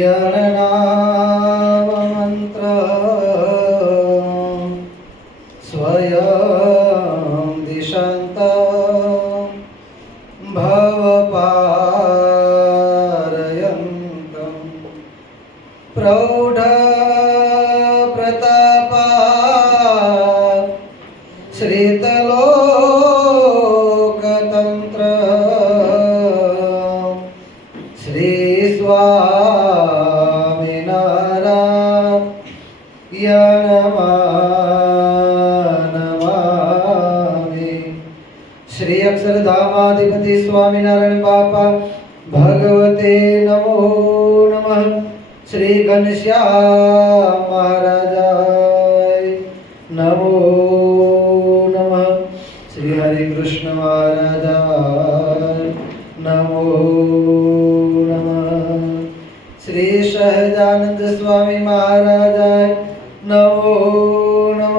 યણનામ મંત્ર સ્વયં દિશાંત ભવપારયંતમ પ્રૌઢ પ્રતાપા શ્રીતલોકતંત્ર શ્રી સ્વામિનારાયણ શ્રી અક્ષરધામાધિપતિ સ્વામિનારાયણ બાપા ભગવતે નમો નમઃ. શ્રી ઘનશ્યામ મહારાજાય નમો નમઃ. શ્રી હરિકૃષ્ણ મહારાજાય નમો નમઃ. શ્રી સહજાનંદ સ્વામી મહારાજાય નમો નમઃ.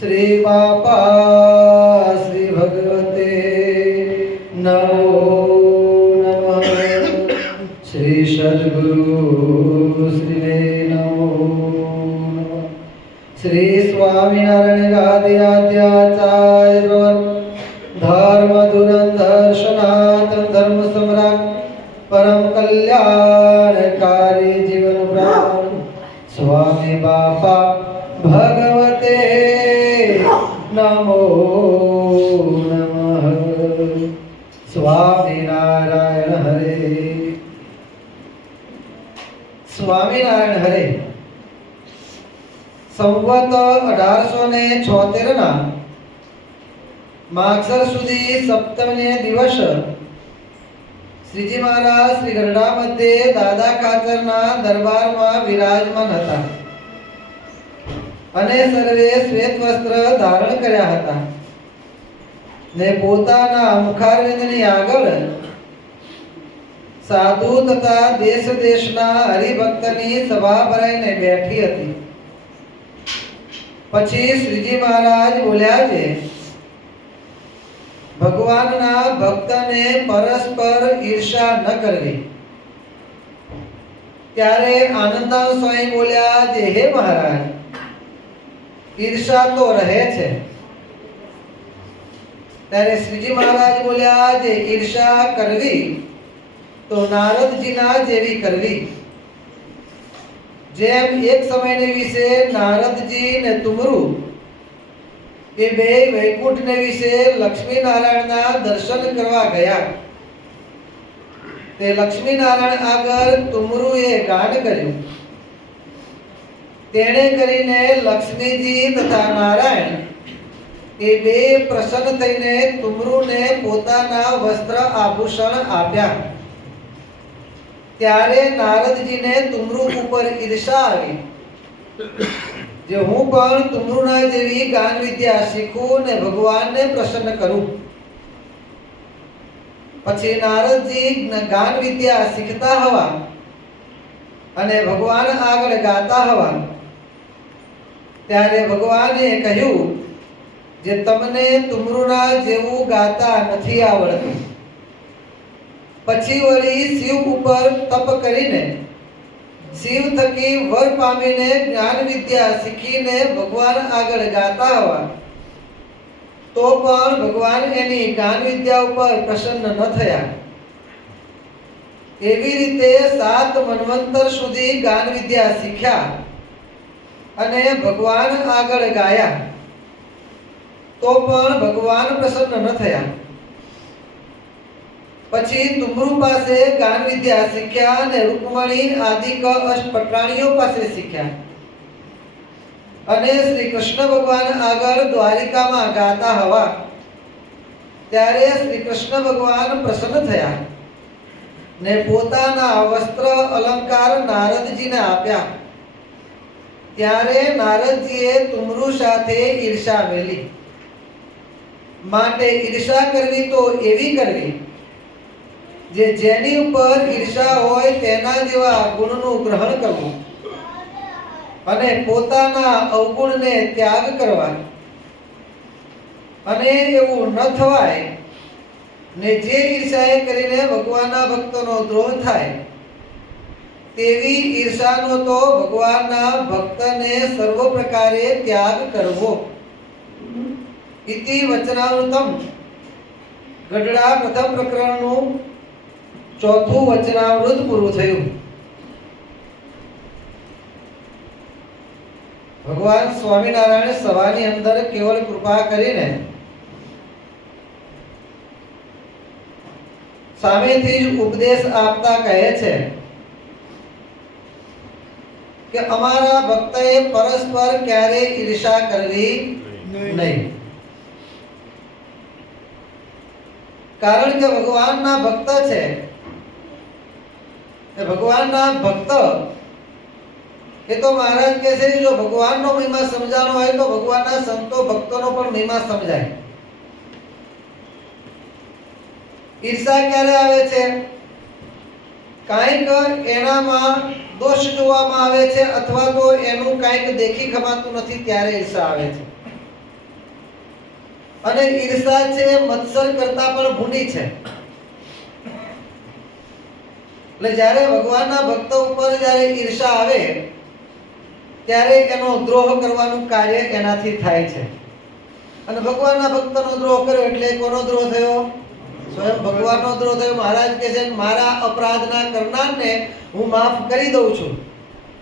શ્રી બાપા શ્રી ભગવતે નમો નમઃ. શ્રી સદગુરુ શ્રી નમો નમઃ. શ્રી સ્વામિનારાયણ ગાદિયાચાર્ય ધર્મ ધુરંધર સનાતન ધર્મ સમ્રાટ પરમ કલ્યાણકારી જીવન પ્રાણ સ્વામી બાપા ભગવતે નમો નમઃ. સ્વામિનારાયણ હરે. સ્વામિનારાયણ હરે. સંવત 1876 ના માગસર સુધી સપ્તમને દિવસ શ્રીજી મહારાજ શ્રી ગરડા મધ્યે દાદા ખાચરના દરબારમાં વિરાજમાન હતા અને સર્વે શ્વેત વસ્ત્ર ધારણ કર્યા હતા ને પોતાના મુખારવિંદની આગળ સાધુ તથા દેશ દેશના હરિભક્તની સભા ભરાઈને બેઠી હતી. પછી શ્રીજી મહારાજ બોલ્યા છે, ભગવાનના ભક્તને પરસ્પર ઈર્ષા ન કરવી. ત્યારે આનંદાન સ્વામી બોલ્યા જે હે મહારાજ, ઈર્ષા તો રહે છે. ત્યારે શ્રીજી મહારાજ બોલ્યા જે ઈર્ષા કરવી તો નારદજીના જેવી કરવી. જેમ એક સમયને વિશે નારદજી ને તુમરુ એ બે વૈકુંઠને વિશે લક્ષ્મી નારાયણના દર્શન કરવા ગયા. તે લક્ષ્મી નારાયણ આગળ તુમરુએ ગાન કર્યું. તેણે કરીને લક્ષ્મીજી તથા નારાયણ એ બે પ્રસન્ન થઈને તુમરુને પોતાના વસ્ત્ર આભૂષણ આપ્યા. ત્યારે નારદજીને તુમરુ ઉપર ઈર્ષા આવી જે હું પણ તુમરુના જેવી ગાન વિદ્યા શીખું ને ભગવાનને પ્રસન્ન કરું. પછી નારદજી ગાન વિદ્યા શીખતા હવા અને ભગવાન આગળ ગાતા હવા. ત્યારે ભગવાને કહ્યું જે તમને તુમરુના જેવું ગાતા નથી આવડતું. પછી વળી શિવ ઉપર તપ કરીને શિવ થકી વર પામીને જ્ઞાન વિદ્યા શીખીને ભગવાન આગળ ગાતા હવા તો પણ ભગવાન એની જ્ઞાન વિદ્યા ઉપર પ્રસન્ન ન થયા. એવી રીતે 7 મન્વંતર સુધી જ્ઞાન વિદ્યા શીખ્યા અને ભગવાન આગળ ગાયા તો પણ ભગવાન પ્રસન્ન ન થયા. પછી તુમરુ પાસે જ્ઞાન વિદ્યા શીખ્યા અને રૂકમણી આદિક અષ્ટપટાણીઓ પાસે શીખ્યા અને શ્રી કૃષ્ણ ભગવાન આગળ દ્વારિકામાં ગાતા હવા. ત્યારે શ્રી કૃષ્ણ ભગવાન પ્રસન્ન થયા ને પોતાના વસ્ત્ર અલંકાર નારદજીને આપ્યા. ત્યારે નારદજીએ તુમરુ સાથે ઈર્ષા મેલી. માટે ઈર્ષા કરવી તો એવી કરવી જે જેની ઉપર ઈર્ષા હોય તેના જેવા ગુણનું ગ્રહણ કરવું અને પોતાના અવગુણને ત્યાગ કરવા. અને એવું ન થવાય ને જે ઈર્ષાએ કરીને ભગવાનના ભક્તોનો દ્રોહ થાય તેવી ઈર્ષાનો તો ભગવાનના ભક્તને સર્વ પ્રકારે ત્યાગ કરવો. ઇતિ વચનામૃતમ ગઢડા પ્રથમ પ્રકરણનું ચોથું વચનામૃત પૂરું થયું. ભગવાન સ્વામિનારાયણ સભાની અંદર કેવલ કૃપા કરીને સામેથી જ ઉપદેશ આપતા કહે છે કે અમારા ભક્તએ પરસ્પર ક્યારે ઈર્ષા કરવી નહીં. કારણ કે ભગવાનના ભક્ત છે. ભગવાનના ભક્ત એ તો મહારાજ કહે છે જો ભગવાનનો મહિમા સમજાનો હોય તો ભગવાનના સંતો ભક્તોનો પણ મહિમા સમજાય. ઈર્ષા ક્યારે આવે છે? કાંઈક એનામાં દોષ જોવામાં આવે છે અથવા તો એનું કાંઈક દેખી ખમાતું નથી ત્યારે ઈર્ષા આવે છે. અને ઈર્ષા છે મત્સર કરતા પણ ભૂંડી છે. એટલે જ્યારે ભગવાનના ભક્ત ઉપર જ્યારે ઈર્ષા આવે ત્યારે એનો દ્રોહ કરવાનું કાર્ય એનાથી થાય છે. અને ભગવાનના ભક્તનો દ્રોહ કર્યો એટલે કોનો દ્રોહ થયો? સ્વયં ભગવાનનો દ્રોહ થયો. મહારાજ કહે છે મારા અપરાધના કરનારને હું માફ કરી દઉં છું,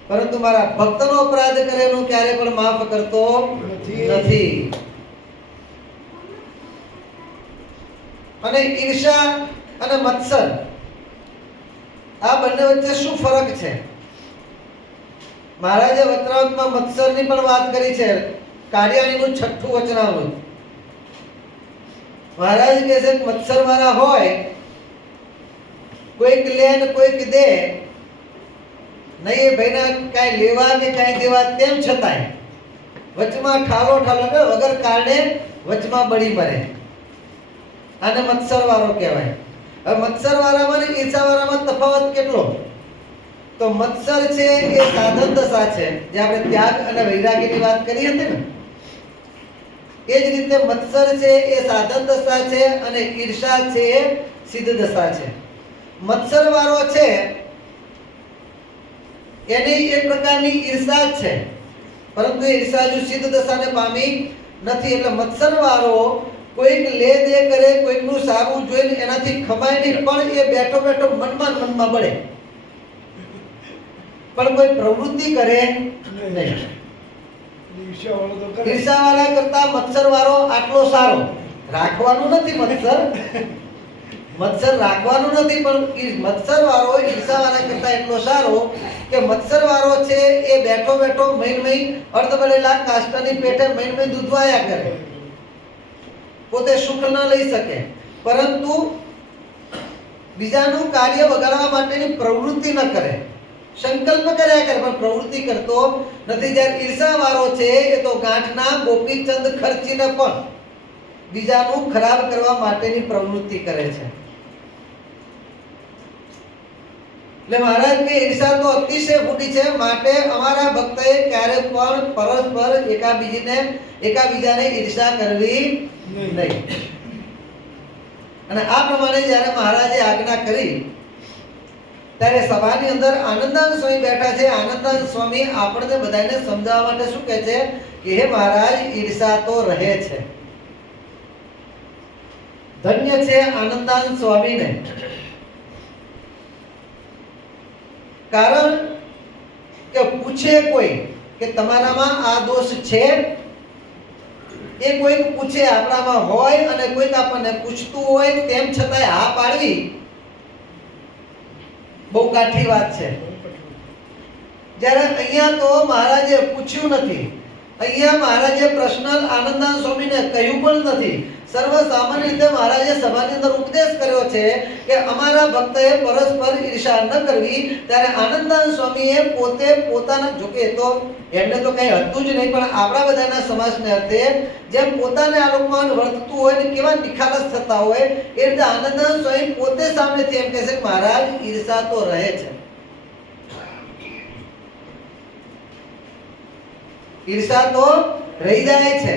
પરંતુ મારા ભક્તનો અપરાધ કરે એનું ક્યારે પણ માફ કરતો નથી. અને ઈર્ષા અને મત્સર આ બંને વચ્ચે શું ફરક છે? મહારાજે વચનામૃતમાં મત્સરની પણ વાત કરી છે. કાર્યાણીનું 6થું વચનામૃત. મહારાજ કહે છે મત્સર વાળા હોય, કોઈક લે ને કોઈક દે, નહીં ભાઈના કાંઈ લેવા કે કાંઈ દેવા, તેમ છતાંય વચમાં ઠાલો વગર કારણે વચમાં બળી મરે. આને મત્સર વાળો કહેવાય. હવે મત્સર વાળામાં ને ઈર્ષા વાળામાં તફાવત કેટલો? તો મત્સર છે એ સાધન દશા છે, જે આપણે ત્યાગ અને વૈરાગ્યની વાત કરી હતી ને, એ જ રીતે મત્સર છે એ સાધન દશા છે અને ઈર્ષા છે એ સિદ્ધ દશા છે. મત્સર વાળો છે એની એક પ્રકારની ઈર્ષા જ છે, પરંતુ એ ઈર્ષા જો સિદ્ધ દશાને પામી નથી. એટલે મત્સર વાળો કોઈક લે દે કરે, કોઈકનું સારું જોઈને એનાથી ખમાય નહીં, પણ એ બેઠો બેઠો મનમાં બળે, પણ કોઈ પ્રવૃત્તિ કરે નહીં. ઈર્ષા વાળા કરતા મત્સર વાળો આટલો સારો. રાખવાનું નથી મત્સર રાખવાનું નથી, પણ મત્સર વાળો ઈર્ષા વાળા કરતા એટલો સારો કે મત્સર વાળો છે એ બેઠો બેઠો મહિન અર્ધ બળેલા કાષ્ટની પેટે મહિન દૂધવાયા કરે, પોતે સુખ ન લઈ શકે, પરંતુ બીજાનું કાર્ય વગાડવા માટેની પ્રવૃત્તિ ન કરે. સંકલ્પ કર્યા કરે પણ પ્રવૃત્તિ કરતો નથી. જ્યારે ઈર્ષા વાળો છે એ તો ગાંઠના ગોપીચંદ ખર્ચીને પણ બીજાનું ખરાબ કરવા માટેની પ્રવૃત્તિ કરે છે. એટલે મહારાજ કે ઈર્ષા તો અતિશય ખોટી છે, માટે અમારા ભક્તએ ક્યારે પણ પરસ્પર એકાબીજાને ઈર્ષા કરવી નહીં. અને આ પ્રમાણે જ્યારે મહારાજે આજ્ઞા કરી ત્યારે સભાની અંદર આનંદાનંદ સ્વામી બેઠા છે. આનંદાનંદ સ્વામી આપણને બધાને સમજાવવા માટે શું કહે છે કે હે મહારાજ, ઈર્ષા તો રહે છે. ધન્ય છે આનંદાનંદ સ્વામીને, કારણ કે પૂછે કોઈ કે તમારામાં આ દોષ છે, એ કોઈક પૂછે આપણામાં હોય અને કોઈક આપણને પૂછતું હોય, તેમ છતાંય હા પાડવી બહુ કાઠી વાત છે. જ્યારે અહીંયા તો મહારાજે પૂછ્યું નથી, અહીંયા મહારાજે પર્સનલ આનંદાનંદ સ્વામીને કહ્યું પણ નથી. સર્વ સામાન્ય રીતે મહારાજે સભાની અંદર ઉપદેશ કર્યો છે કે અમારા ભક્તએ પરસ્પર ઈર્ષા ન કરવી. ત્યારે આનંદાનંદ સ્વામીએ પોતે પોતાના, જોકે તો એમને તો કંઈ હતું જ નહીં, પણ આપણા બધાના સમાજને અર્થે જેમ પોતાને આ લોકમાં વર્તતું હોય ને કેવા નિખાલસ થતા હોય, એ રીતે આનંદાનંદ સ્વામી પોતે સામેથી એમ કહે છે કે મહારાજ, ઈર્ષા તો રહે છે. ઈર્ષા તો રહી જાય છે.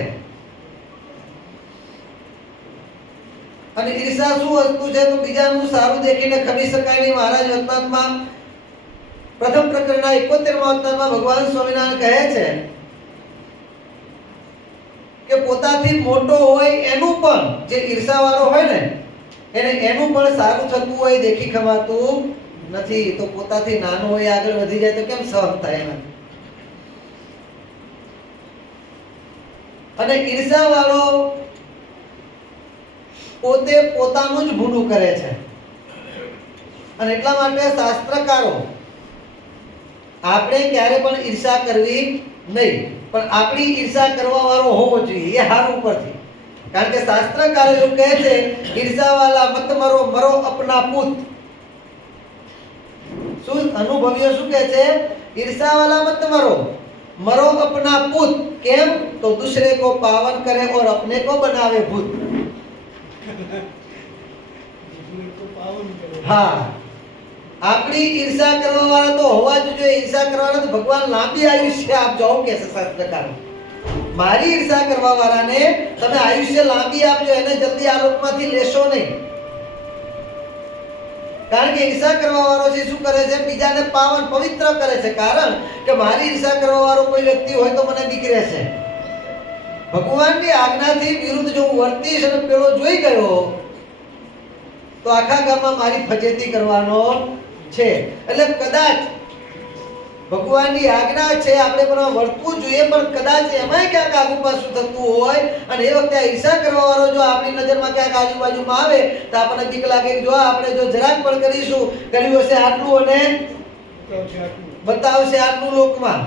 અને ઈર્ષા શું વસ્તુ છે તો બીજાનું સારું દેખીને ખમી શકાય નહીં. મહારાજ વતનાથમાં પ્રથમ પ્રકરણના 71મા વતનાથમાં ભગવાન સ્વામિનારાયણ કહે છે કે પોતાથી મોટો હોય એનું પણ, જે ઈર્ષાવાળો હોય ને એને એનું પણ સારું થતું હોય દેખી ખવાતું નથી. તો પોતાથી નાનો હોય આગળ વધી જાય તો કેમ સહન થાય એના? અને ઈર્ષાવાળો પોતે પોતાનું જ ભૂંડું કરે છે. અને એટલા માટે શાસ્ત્રકારો આપણે ક્યારે પણ ઈર્ષા કરવી નહીં, પણ આપણી ઈર્ષા કરવા વાળો હોવો જોઈએ એ હાર ઉપરથી. કારણ કે શાસ્ત્રકારો એવું કહે છે, ઈર્ષાવાલા મત મરો, મરો અપના પૂત. શું અનુભવીઓ શું કહે છે? ઈર્ષાવાલા મત મરો, मरो अपना पूत. केम? तो दूसरे को पावन करे और अपने को बनावे भूत. हाँ, આપણી ઈર્ષા કરવા વાળા તો હોવા જ જોઈએ. ઈર્ષા કરવાના તો ભગવાન લાંબી આયુષ્ય આપજો કે શાસ્ત્રકારો. મારી ઈર્ષા કરવા વાળાને તમે આયુષ્ય લાંબી આપજો, એને જલ્દી આ લોકમાંથી લેશો નહીં. કારણ કે ઈર્ષા કરવા વાળો છે શું કરે છે? બીજાને પાવન પવિત્ર કરે છે. કારણ કે મારી ઈર્ષા કરવા વાળો કોઈ વ્યક્તિ હોય તો મને બીકરે છે. ભગવાનની આજ્ઞાથી વિરુદ્ધ જો હું વર્તીશ અને પેલો જોઈ ગયો તો આખા ગામમાં મારી ફજેતી કરવાનો છે. એટલે કદાચ ભગવાનની આજ્ઞા છે આપણે પણ વર્તવું જોઈએ, પણ કદાચ એમાંય ક્યાંક આગુ પાછું થતું હોય અને એ વખતે ઈર્ષા કરવા વાળો જો આપણી નજરમાં ક્યાંક આજુબાજુમાં આવે તો આપણને બીક લાગે કે જો આપણે જો જરાક પણ કરીશું, કર્યું હશે આટલું અને બતાવશે આટલું લોકમાં.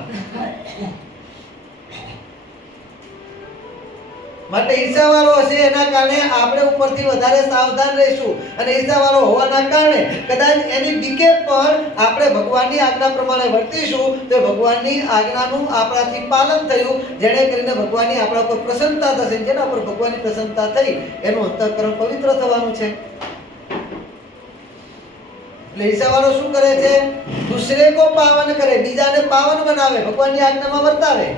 માટે ઈર્ષાવાળો હશે એના કારણે આપણે ઉપરથી વધારે સાવધાન રહીશું. અને ઈર્ષાવાળો હોવાના કારણે કદાચ એની બીકે પણ આપણે ભગવાનની આજ્ઞા પ્રમાણે વર્તીશું તો ભગવાનની આજ્ઞાનું આપણાથી પાલન થયું, જેને કરીને ભગવાનની આપણા પર પ્રસન્નતા થશે. જેના પર ભગવાનની પ્રસન્નતા થઈ એનું અંતઃકરણ પવિત્ર થવાનું છે. એટલે ઈર્ષાવાળો શું કરે છે? દૂસરે કો પાવન કરે, બીજાને પાવન બનાવે, ભગવાનની આજ્ઞામાં વર્તાવે,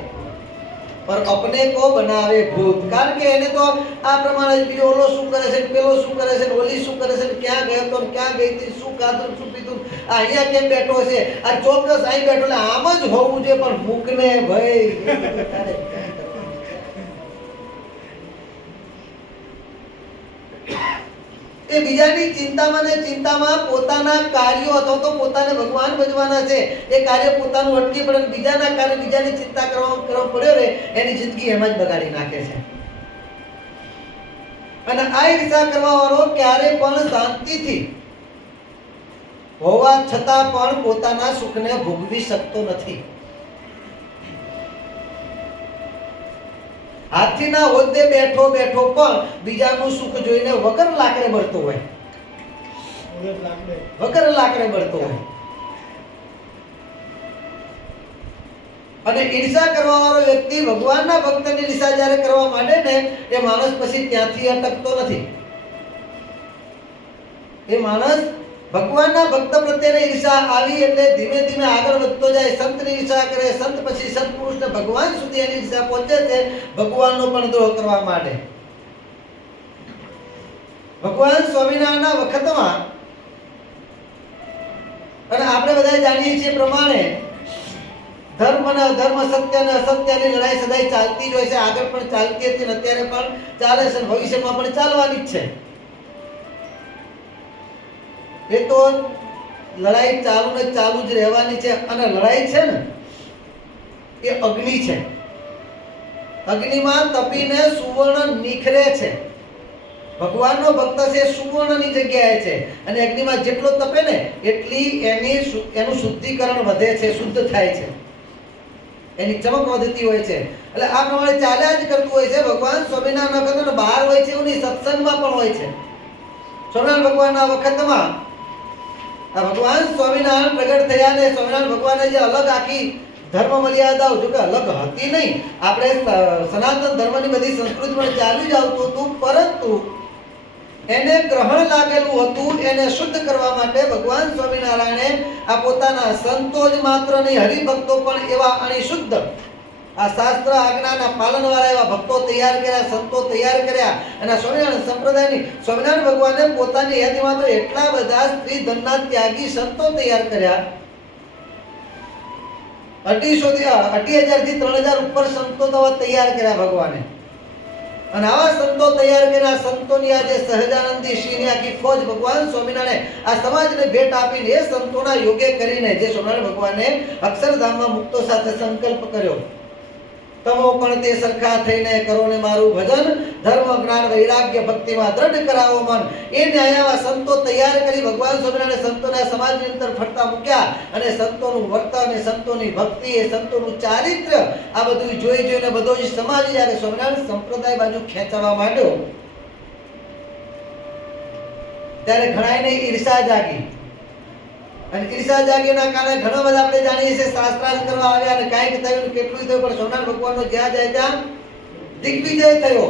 पर अपने को बनावे भूत. कारण के એને તો આ પ્રમાણે બીજો ઓલો શું કરે છે, પેલો શું કરે છે, ઓલી શું કરે છે, ક્યાં ગયો તો ક્યાં ગઈ હતી, શું ખાધું શું પીધું, આ અહીંયા કેમ બેઠો છે, આ ચોક્કસ અહીં બેઠો, એટલે આમ જ હોવું જોઈએ. પણ મુકને ભાઈ એ બીજાની ચિંતામાં ને ચિંતામાં પોતાના કાર્યો અથવા તો પોતાને ભગવાન ભજવાના છે એ કાર્ય પોતાનું અટકી પડે, બીજાના કાર્ય બીજાની ચિંતા કરવા પડ્યો રે એની જિંદગી એમ જ બગાડી નાખે છે. અને આ ઈર્ષા કરવા વાળો ક્યારે પણ શાંતિથી હોવા છતાં પણ પોતાના સુખને ભોગવી શકતો નથી. હાથીના હોદ્દે બેઠો બેઠો પણ બીજાનું સુખ જોઈને વગર લાકડે બળતો હોય, વગર લાકડે બળતો હોય. અને ઈર્ષા કરવા વાળો વ્યક્તિ ભગવાનના ભક્તની ઈર્ષા જ્યારે કરવા માંડે ને એ માણસ પછી ત્યાંથી અટકતો નથી. એ માણસ ભગવાનના ભક્ત પ્રત્યેની ઈર્ષા આવી એટલે ધીમે ધીમે આગળ વધતો જાય. સંતની ઈર્ષા કરે, સંત પછી સત્પુરુષને ભગવાન સુધી એની ઈર્ષા પહોંચે છે, ભગવાનનો પણ દ્રોહ કરવા માંડે. ભગવાન સ્વામિનારાયણના વખતમાં અને આપણે બધા જાણીએ છીએ પ્રમાણે ધર્મ અને અધર્મ, સત્ય અને અસત્યની લડાઈ સદાય ચાલતી જ હોય છે. આગળ પણ ચાલતી હતી, અત્યારે પણ ચાલે છે, ભવિષ્યમાં પણ ચાલવાની જ છે. એ તો લડાઈ ચાલુ ને ચાલુ જ રહેવાની છે. અને લડાઈ છે ને એ અગ્નિ છે. અગ્નિમાં તપીને સુવર્ણ નિખરે છે. ભગવાનનો ભક્ત છે સુવર્ણની જગ્યાએ છે, અને અગ્નિમાં જેટલો તપે ને એટલી એનું શુદ્ધિકરણ વધે છે, શુદ્ધ થાય છે, એની ચમક વધતી હોય છે. એટલે આ પ્રમાણે ચાલ્યા જ કરતું હોય છે. ભગવાન સ્વામિનારાયણ વખત બહાર હોય છે એવું નહીં, સત્સંગમાં પણ હોય છે. સ્વામિનારાયણ ભગવાનના વખતમાં ભગવાન સ્વામિનારાયણ પ્રગટ થયા ને સ્વામિનારાયણ ભગવાને જે અલગ આખી ધર્મ મર્યાદાઓ, જો કે અલગ હતી નહીં, આપણે સનાતન ધર્મની બધી સંસ્કૃતિમાં ચાલ્યું જ આવતું હતું, પરંતુ એને ગ્રહણ લાગેલું હતું. એને શુદ્ધ કરવા માટે ભગવાન સ્વામિનારાયણે આ પોતાના સંતો જ માત્ર નહીં, હરિભક્તો પણ એવા અણિશુદ્ધ આ શાસ્ત્ર આજ્ઞાના પાલનવાળા એવા ભક્તો તૈયાર કર્યા, સંતો તૈયાર કર્યા. અને સ્વામિનારાયણ સંપ્રદાયની સ્વામિનારાયણ ભગવાને પોતાની યાદીમાં તો એટલા બધા સ્ત્રી ધનના ત્યાગી સંતો તૈયાર કર્યા. 2,500 થી 3,000 ઉપર સંતો તો તૈયાર કર્યા ભગવાને. અને આવા સંતો તૈયાર કર્યા. સંતોની આજે સહજાનંદી શ્રીની આખી ફોજ ભગવાન સ્વામિનારાયણ આ સમાજને ભેટ આપીને એ સંતોના યોગ્ય કરીને જે સ્વામિનારાયણ ભગવાને અક્ષરધામમાં મુક્તો સાથે સંકલ્પ કર્યો, તમો પણ તે સરખા થઈને કરો ને મારું ભજન, ધર્મ જ્ઞાન વૈરાગ્ય ભક્તિમાં દ્રઢ કરાવો મન. એ ન્યાયવા સંતો તૈયાર કરી ભગવાન સ્વામિનારાયણ સંતોના સમાજની અંદર ફરતા મૂક્યા. અને સંતોનું વર્તન, એ સંતોની ભક્તિ, એ સંતોનું ચારિત્ર્ય, આ બધું જોઈ જોઈને બધો જ સમાજ જ્યારે સ્વામિનારાયણ સંપ્રદાય બાજુ ખેંચાવા માંડ્યો ત્યારે ઘણાયને ઈર્ષા જાગી. અને ઈર્ષા જાગીના કારણે ઘણા બધા આપણે જાણીએ છીએ શાસ્ત્રાર્થ કરવા આવ્યા અને કાંઈક થયું, કેટલું થયું, પણ સ્વામિનારાયણ ભગવાનનો જ્યાં જાય ત્યાં દિગ્વિજય થયો.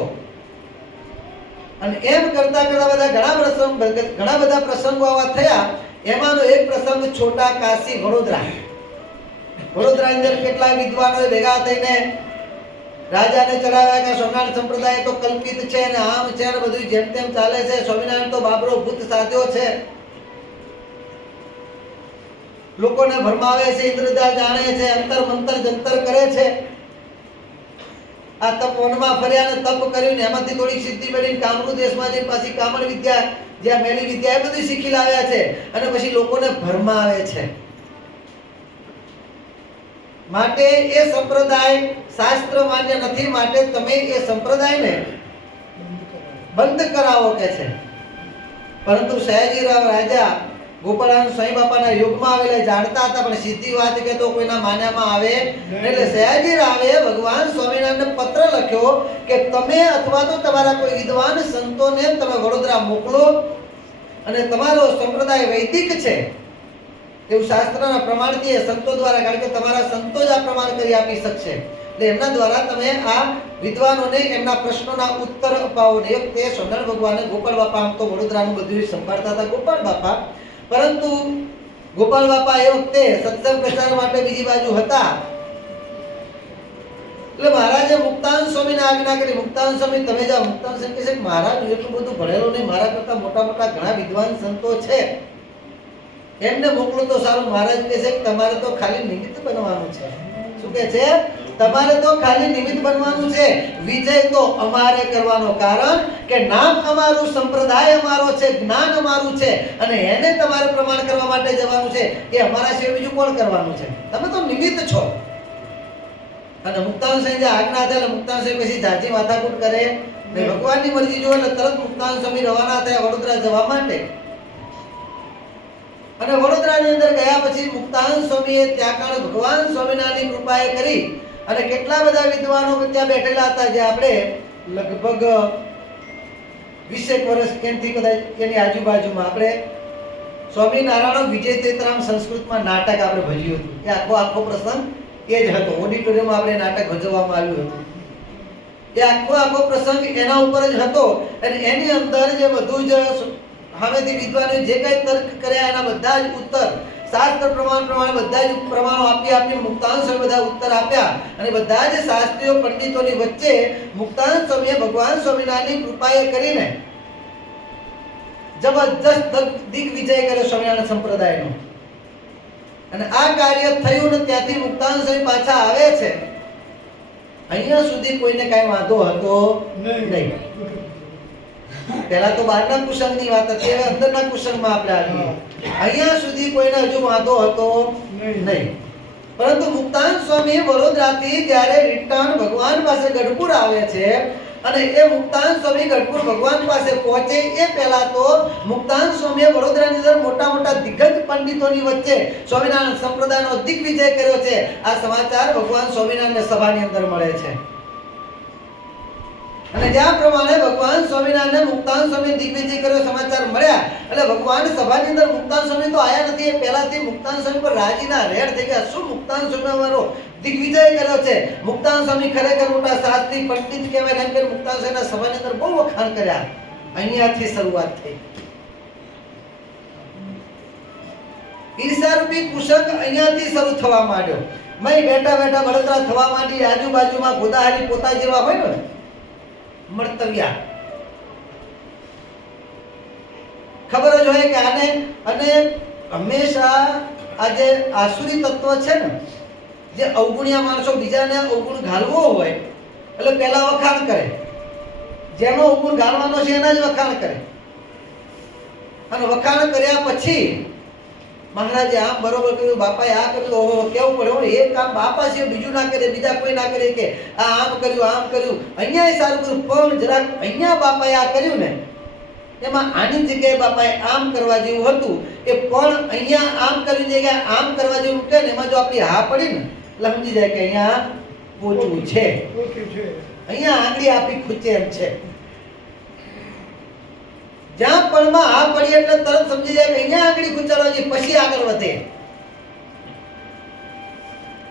અને એમ કરતા કરતા ઘણા બધા પ્રસંગો આવા થયા. એમાંનો એક પ્રસંગ છોટા કાશી વડોદરાની અંદર કેટલા વિદ્વાનો ભેગા થઈને રાજાને ચડાવ્યા કે સ્વામિનારાયણ સંપ્રદાય તો કલ્પિત છે અને આમ છે અને બધું જેમ તેમ ચાલે છે, સ્વામિનારાયણ તો બાબરો ભૂત સાધ્યો છે, લોકોને ભરમાવે છે, ઇન્દ્રજાળ જાણે છે, અંતર મંતર જંતર કરે છે. આ તપ વનમાં ફર્યા અને તપ કર્યું ને એમાંથી થોડી સિદ્ધિ મેળવીને કામરૂ દેશમાં જઈને પાછી કામણ વિદ્યા, જ્યાં મેલી વિદ્યા, એ બધું શીખી લાવ્યા છે અને પછી લોકોને ભરમાવે છે. માટે એ સંપ્રદાય શાસ્ત્ર માન્ય નથી. માટે તમે એ સંપ્રદાયને બંધ કરાવો કે છે. પરંતુ સયાજીરાવ રાજા ગોપાળાનંદ સ્વામી બાપાના યુગમાં આવેલા જાણતા હતા, પણ સીધી વાત કે તો કોઈના માન્યામાં આવે. એટલે સયાજીરાવે ભગવાન સ્વામિનારાયણને પત્ર લખ્યો કે તમે અથવા તો તમારા કોઈ વિદ્વાન સંતોને તમે વડોદરા મોકલો અને તમારો સંપ્રદાય વૈદિક છે એવું શાસ્ત્રના પ્રમાણથી સંતો દ્વારા, કારણ કે તમારા સંતો જ આ પ્રમાણ કરી આપી શકશે, એટલે એમના દ્વારા તમે આ વિદ્વાનોને એમના પ્રશ્નોના ઉત્તર અપાવો. ને તે સ્વામિનારાયણ ભગવાને ગોપાળ બાપા, આમ તો વડોદરાનું બધું સંભાળતા હતા ગોપાળ બાપા, પરંતુ ગોપાલ બાપા એ વખતે સત્સંગ પ્રચાર માટે બીજી બાજુ હતા. એટલે મહારાજે મુક્તાનંદ સ્વામીને આજ્ઞા કરી, મુક્તાનંદ સ્વામી તમે જાઓ. મુક્તાનંદ સ્વામી કહે છે મહારાજ એટલું બધું ભણેલો નહીં, મારા કરતા મોટા મોટા ઘણા વિદ્વાન સંતો છે, એમને મોકલો તો સારું. મહારાજ કહે છે તમારે તો ખાલી નિમિત્ત બનવાનું છે. શું કહે છે? તમારે તો ખાલી નિમિત્ત બનવાનું છે, વિજય તો અમારે કરવાનો. કારણ કે નામ અમારું, સંપ્રદાય અમારો છે, જ્ઞાન અમારું છે અને એને તમારે પ્રમાણ કરવા માટે જવાનું છે. એ અમારા સિવાય બીજું કોણ કરવાનું છે? તમે તો નિમિત્ત છો. અને મુક્તાનંદ સ્વામી આજ્ઞા થાય એટલે મુક્તાનંદ સ્વામી પછી જાજી માથાકૂટ કરે, ભગવાનની મરજી જો એટલે તરત મુક્તાનંદ સ્વામી રવાના થયા વડોદરા જવા માટે. અને વડોદરાની અંદર ગયા પછી મુક્તાનંદ સ્વામીએ ત્યાં કાળ ભગવાન સ્વામિનારાયણની કૃપાએ કરી અને કેટલા બધા વિદ્વાનો ત્યાં બેઠેલા હતા, જે આપણે લગભગ 20 વર્ષ કેમથી કદાચ એની આજુબાજુમાં આપણે સ્વામિનારાયણ વિજય ચૈત્રામ સંસ્કૃતમાં નાટક આપણે ભજ્યું હતું. એ આખો પ્રસંગ એ જ હતો. ઓડિટોરિયમમાં આપણે નાટક ભજવવામાં આવ્યું હતું. એ આખો પ્રસંગ એના ઉપર જ હતો. અને એની અંદર જે બધું જ હવેથી વિદ્વાનો જે કઈ તર્ક કર્યા એના બધા જ ઉત્તર શાસ્ત્ર પ્રમાણે બધા જ પ્રમાણો આપી મુક્તાનંદ સ્વામી બધા ઉત્તર આપ્યા. અને બધા જ શાસ્ત્રીઓ પંડિતોની વચ્ચે મુક્તાનંદ સ્વામીએ ભગવાન સ્વામિનારાયણની કૃપાએ કરીને જબરદસ્ત દિગ્વિજય કર્યો સ્વામિનારાયણ સંપ્રદાયનો. અને આ કાર્ય થયું ને ત્યાંથી મુક્તાનંદ સ્વામી પાછા આવે છે. અહીંયા સુધી કોઈને કઈ વાંધો હતો નહીં. પહેલા તો બહારના કુસંગની વાત હતી, હવે અંદરના કુસંગમાં આપણે આવીએ. અહીંયા સુધી કોઈને હજુ વાંધો હતો નહીં. પરંતુ મુક્તાનંદ સ્વામી વડોદરાથી જ્યારે રિટર્ન ભગવાન પાસે ગઢપુર આવે છે અને એ મુક્તાનંદ સ્વામી ગઢપુર ભગવાન પાસે પહોંચે એ પહેલા તો મુક્તાનંદ સ્વામીએ વડોદરાની અંદર મોટા મોટા દિગ્ગજ પંડિતોની વચ્ચે સ્વામિનારાયણ સંપ્રદાયનો દિગ્વિજય કર્યો છે. આ સમાચાર ભગવાન સ્વામિનારાયણ સભાની અંદર મળે છે. અને જ્યાં પ્રમાણે ભગવાન સ્વામિનારાયણ મુક્તાનંદ સ્વામી દિગ્વિજય કર્યો સમાચાર મળ્યા એટલે ભગવાન સભાની અંદર મુક્તાનંદ સ્વામી તો આયા નથી. એ પહેલાથી મુક્તાનંદ સ્વામી પર રાજીના રેડ થઈ ગયા. શું મુક્તાનંદ સ્વામી અમારો દિગ્વિજય કર્યો છે? મુક્તાનંદ સ્વામી ખરેખર મોટા શાસ્ત્રી પંડિત કહેવાય. એમ કરી મુક્તાનંદ સ્વામીના સભાની અંદર બહુ વખાણ કર્યા. અહીંયાથી શરૂઆત થઈ. ઈર્ષારૂપી કુસંગ અહીંયાથી શરૂ થવા માંડ્યો. મય બેઠા બેઠા બળતરા થવા માંડી. આજુબાજુમાં ગોદાહારી પોતા જેવા હોય ને મળતવિયા, ખબર જ હોય કે આને, અને હંમેશા આ જે આસુરી તત્વ છે ને, જે અવગુણિયા માણસો બીજાને અવગુણ ઘાલવો હોય એટલે પહેલા વખાણ કરે, જેનો અવગુણ ઘાલવાનો છે એના જ વખાણ કરે, અને વખાણ કર્યા પછી મહારાજે આમ બરોબર કર્યું, બાપાએ આ કર્યું, ઓહો કેવું પડે, એ કામ બાપા છે બીજું ના કરે, બીજા કોઈ ના કરે, કે આ આમ કર્યું, અહીંયા સારું કર્યું, પણ જરાક અહીંયા બાપાએ આ કર્યું ને એમાં આની જગ્યાએ બાપાએ આમ કરવા જેવું હતું, એ પણ અહીંયા આમ કર્યું જગ્યાએ આમ કરવા જેવું કે ને એમાં જો આપણી હા પડી ને એટલે સમજી જાય કે અહીંયા પોચવું છે, અહીંયા આંગળી આપી ખૂચે એમ છે. જ્યાં પણમાં હા પડી એટલે તરત સમજી જાય કે અહીંયા આંગળી ખૂંચાડવા છે, પછી આગળ વધે,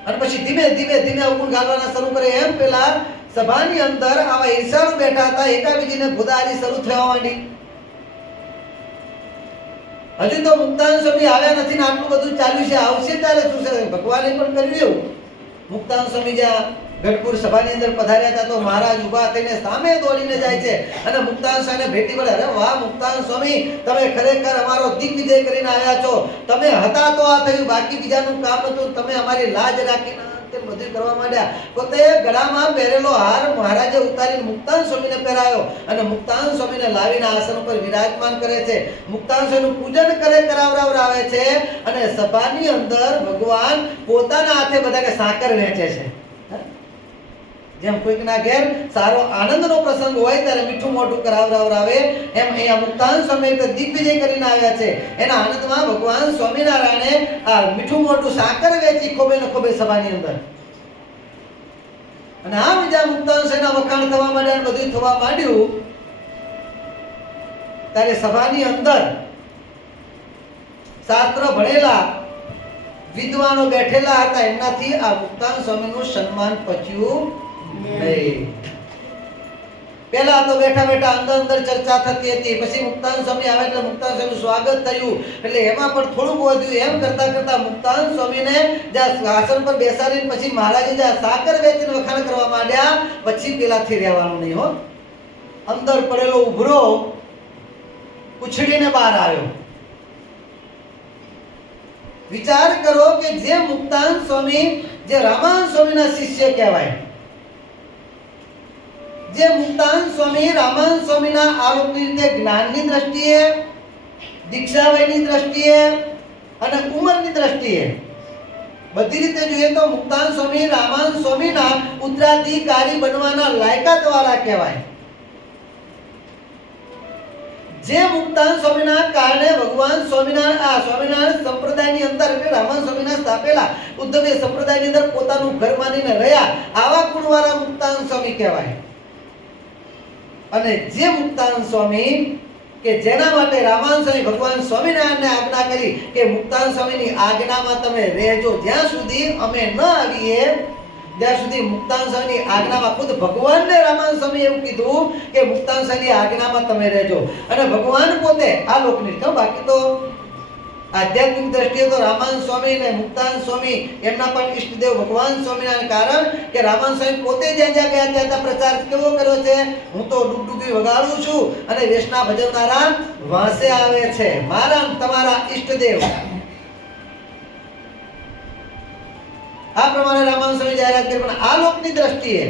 અને પછી ધીમે ધીમે ધીમે અવગુણ ઘાલવાના શરૂ કરે. એમ પેલા સભાની અંદર આવા ઈર્ષાળુ બેઠા હતા, એકાબીજીને ગોદાહારી શરૂ થવા માંડી. હજુ તો મુક્તાનંદ સ્વામી આવ્યા નથી ને આટલું બધું ચાલ્યું છે, આવશે ત્યારે શું છે, ભગવાને પણ કર્યું એવું. મુક્તાનંદ સ્વામી જ્યાં ગઢપુર સભાની અંદર પધાર્યા હતા તો મહારાજ ઊભા થઈને સામે દોડીને જાય છે અને મુક્તાનંદ સ્વામીને ભેટી પડે. અરે વાહ મુક્તાનંદ સ્વામી, તમે ખરેખર અમારો દિગ્વિજય કરીને આવ્યા છો, તમે હતા તો આ થયું, બાકી બીજાનું કામ નતું, તમે અમારી લાજ રાખીને બધું કરવા માંડ્યા. પોતે ગળામાં પહેરેલો હાર મહારાજે ઉતારીને મુક્તાનંદ સ્વામીને પહેરાયો અને મુક્તાનંદ સ્વામીને લાવીને આસન ઉપર વિરાજમાન કરે છે. મુક્તાનંદ સ્વામીનું પૂજન કરે, કરાવરાવે છે, અને સભાની અંદર ભગવાન પોતાના હાથે બધાને સાકર વહેંચે છે. જેમ કોઈકના ઘેર સારો આનંદનો પ્રસંગ હોય ત્યારે મીઠું મોઢું કરાવરાવે, એમ અહીંયા મુક્તાનંદ સ્વામી દિગ્વિજય કરીને આવ્યા છે. એના આનંદમાં ભગવાન સ્વામિનારાયણે આ મીઠું મોઢું સાકર વેચી ખોબે ને ખોબે સભાની અંદર. અને આ બીજા મુક્તાનંદ સ્વામીના વખાણ થવા માંડ્યા, બધું થવા માંડ્યું ત્યારે સભાની અંદર શાસ્ત્ર ભણેલા વિદ્વાનો બેઠેલા હતા, એમનાથી આ મુક્તાનંદ સ્વામીનું સન્માન પચ્યું નહીં. પહેલા તો બેઠા બેઠા અંદર ચર્ચા થતી હતી, પછી મુક્તાનંદ સ્વામી આવે એટલે મુક્તાનંદ સ્વામીનું સ્વાગત થયું, એટલે એમાં પણ થોડુંક વધ્યું. એમ કરતા કરતા મુક્તાનંદ સ્વામીને જ્યાં આસન પર બેસાડીને પછી મહારાજે જ્યાં સાકર વેચીને વખાણ કરવા માંડ્યા, પછી પેલાથી રહેવાનું નહીં હો. અંદર પડેલો ઉભરો ઉછળીને બહાર આવ્યો. વિચાર કરો કે જે મુક્તાનંદ સ્વામી, જે રામાનંદ સ્વામીના શિષ્ય કહેવાય, જે મુક્તાનંદ સ્વામી રામાનંદ સ્વામીના આરોપની રીતે જ્ઞાનની દ્રષ્ટિએ, દીક્ષાવયની દ્રષ્ટિએ અને ઉંમરની દ્રષ્ટિએ બધી રીતે જોઈએ તો મુક્તાનંદ સ્વામી રામાનંદ સ્વામીના ઉત્તરાધિકારી બનવાના લાયકાતવાળા કહેવાય. જે મુક્તાનંદ સ્વામીના કારણે ભગવાન સ્વામિનારાયણ સંપ્રદાયની અંદર એટલે રામાનંદ સ્વામીના સ્થાપેલા ઉદ્ધવી સંપ્રદાયની અંદર પોતાનું ઘર માનીને રહ્યા, આવા ગુણવાળા મુક્તાનંદ સ્વામી કહેવાય. અને જે મુક્તાનંદ સ્વામી કે જેના માટે રામાનંદ સ્વામી ભગવાન સ્વામિનારાયણને આજ્ઞા કરી કે મુક્તાનંદ સ્વામીની આજ્ઞામાં તમે રહેજો, જ્યાં સુધી અમે ન આવીએ ત્યાં સુધી મુક્તાનંદ સ્વામીની આજ્ઞામાં, ખુદ ભગવાનને રામાનંદ સ્વામી એવું કીધું કે મુક્તાનંદ સ્વામીની આજ્ઞામાં તમે રહેજો. અને ભગવાન પોતે આ લોકની તો બાકી તો આધ્યાત્મિક દ્રષ્ટિએ તો રામાનંદ સ્વામી અને મુક્તાનંદ સ્વામી એમના પણ ઈષ્ટદેવ ભગવાન સ્વામિનારાયણ, કારણ કે રામાનંદ સ્વામી પોતે જ્યાં જ્યાં ગયા ત્યાં પ્રચાર કેવો કર્યો છે, હું તો ડૂબડૂબી વગાડું છું અને વેશના ભજવનારા વાંસે આવે છે, મારા તમારા ઈષ્ટદેવ. આ પ્રમાણે રામાનંદ સ્વામી જાહેરાત કરી. પણ આ લોકની દ્રષ્ટિએ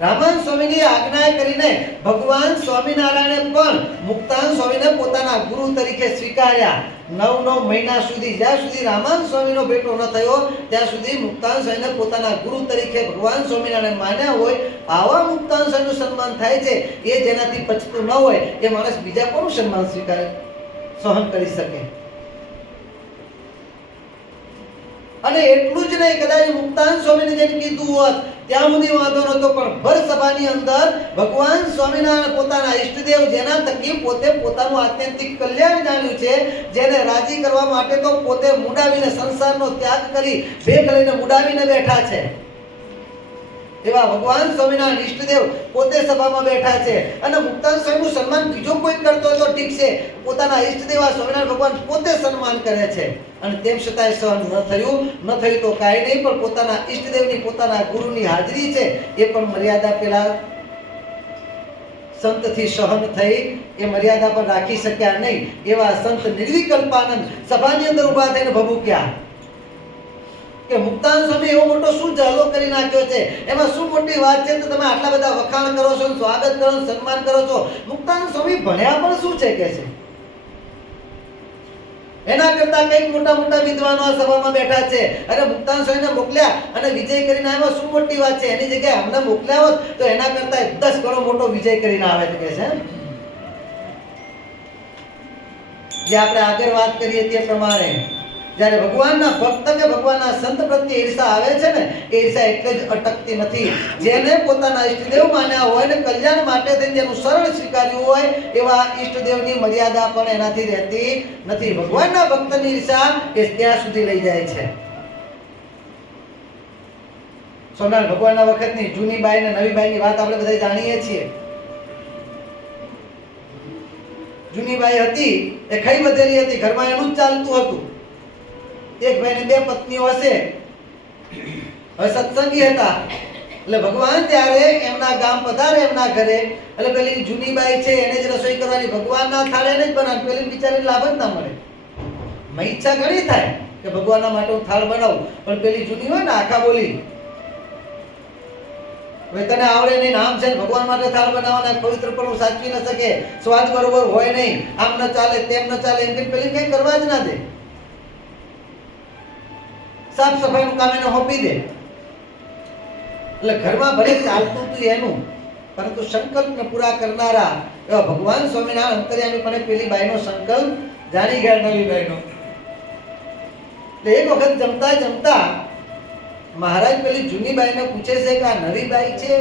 રામાનંદ સ્વામીની આજ્ઞા કરીને ભગવાન સ્વામિનારાયણે પણ મુક્તાનંદ સ્વામીને પોતાના ગુરુ તરીકે સ્વીકાર્યા. 9 મહિના સુધી, જ્યાં સુધી રામાનંદ સ્વામીનો ભેટો ન થયો ત્યાં સુધી મુક્તાનંદ સ્વામીને પોતાના ગુરુ તરીકે ભગવાન સ્વામિનારાયણ માન્યા હોય. આવા મુક્તાનંદ સ્વામીનું સન્માન થાય છે, એ જેનાથી પચતું ન હોય એ માણસ બીજા કોનું સન્માન સ્વીકારે, સહન કરી શકે? અને એટલું જ નહીં, કદાચ મુક્તાનંદ સ્વામીને જેમ કીધું હોત ત્યાં સુધી વાંધો નતો, પણ ભર સભાની અંદર ભગવાન સ્વામિનારાયણ પોતાના ઈષ્ટદેવ, જેના થકી પોતે પોતાનું આત્યંતિક કલ્યાણ જાણ્યું છે, જેને રાજી કરવા માટે તો પોતે મુડાવીને સંસારનો ત્યાગ કરી ભેખ લઈને મુડાવીને બેઠા છે, એવા ભગવાન સ્વામિનારાયણ ઈષ્ટદેવ પોતે સભામાં બેઠા છે અને મુક્તાનંદ સ્વામીનું સન્માન બીજો કોઈ કરતો હોય તો ઠીક છે, પોતાના ઈષ્ટદેવ સ્વામિનારાયણ ભગવાન પોતે સન્માન કરે છે અને તેમ છતાંય સહન ન થયું તો કાંઈ નહીં, પણ પોતાના ઈષ્ટદેવની પોતાના ગુરુની હાજરી છે એ પણ મર્યાદા પેલા સંતથી સહન થઈ એ મર્યાદા પર રાખી શક્યા નહીં. એવા સંત નિર્વિકલ્પાનંદ સભાની અંદર ઊભા થઈને ભભૂક્યા કે મુક્તાનંદ સ્વામી એવો મોટો શું જહલો કરી નાખ્યો છે, એમાં શું મોટી વાત છે તો તમે આટલા બધા વખાણ કરો છો, સ્વાગત કરો, સન્માન કરો છો. મુક્તાનંદ સ્વામી ભણ્યા પણ શું છે કે છે? એના કરતા કઈક મોટા મોટા વિદ્વાનો આ સભામાં બેઠા છે અને મુક્તાનંદ સ્વામીને મોકલ્યા અને વિજય કરીને આવ્યા, શું મોટી વાત છે? એની જગ્યાએ અમને મોકલ્યા હોત તો એના કરતા 10 ગણો મોટો વિજય કરીને આવે છે કે છે. જે આપણે આગળ વાત કરીએ તે પ્રમાણે જ્યારે ભગવાનના ભક્ત કે ભગવાનના સંત પ્રત્યે ઈર્ષા આવે છે ને, એ ઈર્ષા એટલે જ અટકતી નથી. જેને પોતાના ઈષ્ટદેવ માન્યા હોય ને કલ્યાણ માટે થઈને જેનું શરણ સ્વીકાર્યું હોય એવા ઈષ્ટદેવની મર્યાદા પણ એનાથી રહેતી નથી. ભગવાનના ભક્તની ઈર્ષા એ ત્યાં સુધી લઈ જાય છે. સોમનાથ ભગવાનના વખતની જૂની બાઈ ને નવી બાઈની વાત આપણે બધા જાણીએ છીએ. જૂની બાઈ હતી એ ખાઈ વધેલી હતી, ઘરમાં એનું જ ચાલતું હતું. એક ભાઈ ને 2 પત્નીઓ હશે, હવે સત્સંગી હતા એટલે ભગવાન ત્યારે એમના ગામ પધારે એમના ઘરે, એટલે પેલી જૂની બાઈ છે એને જ રસોઈ કરવાની, ભગવાનના થાળે એને જ બનાવવાની. પેલી બિચારીને લાભ જ ના મળે. મેં ઈચ્છા ઘણી થાય કે ભગવાનના માટે હું થાળ બનાવું, પણ પેલી જૂની હોય ને આખા બોલી, હવે તને આવડે નહીં, આમ છે ભગવાન માટે થાળ બનાવવાના, પવિત્ર પણ સાચવી ન શકે, સ્વાદ બરોબર હોય નહીં, આમ ન ચાલે તેમ ન ચાલે, એમ પેલી કઈ કરવા જ ના દે. સાફ સફાઈનું કામ એને સોંપી દે. એટલે ઘરમાં ભલે ચાલતું હતું એનું, પરંતુ સંકલ્પને પૂરા કરનારા એવા ભગવાન સ્વામિનારાયણ અંતર્યામી પણ પેલી બાઈનો સંકલ્પ જાણી ગયા, નવી બાઈનો. એટલે એક વખત જમતા જમતા મહારાજ પેલી જૂની બાઈને પૂછે છે કે આ નવી બાઈ છે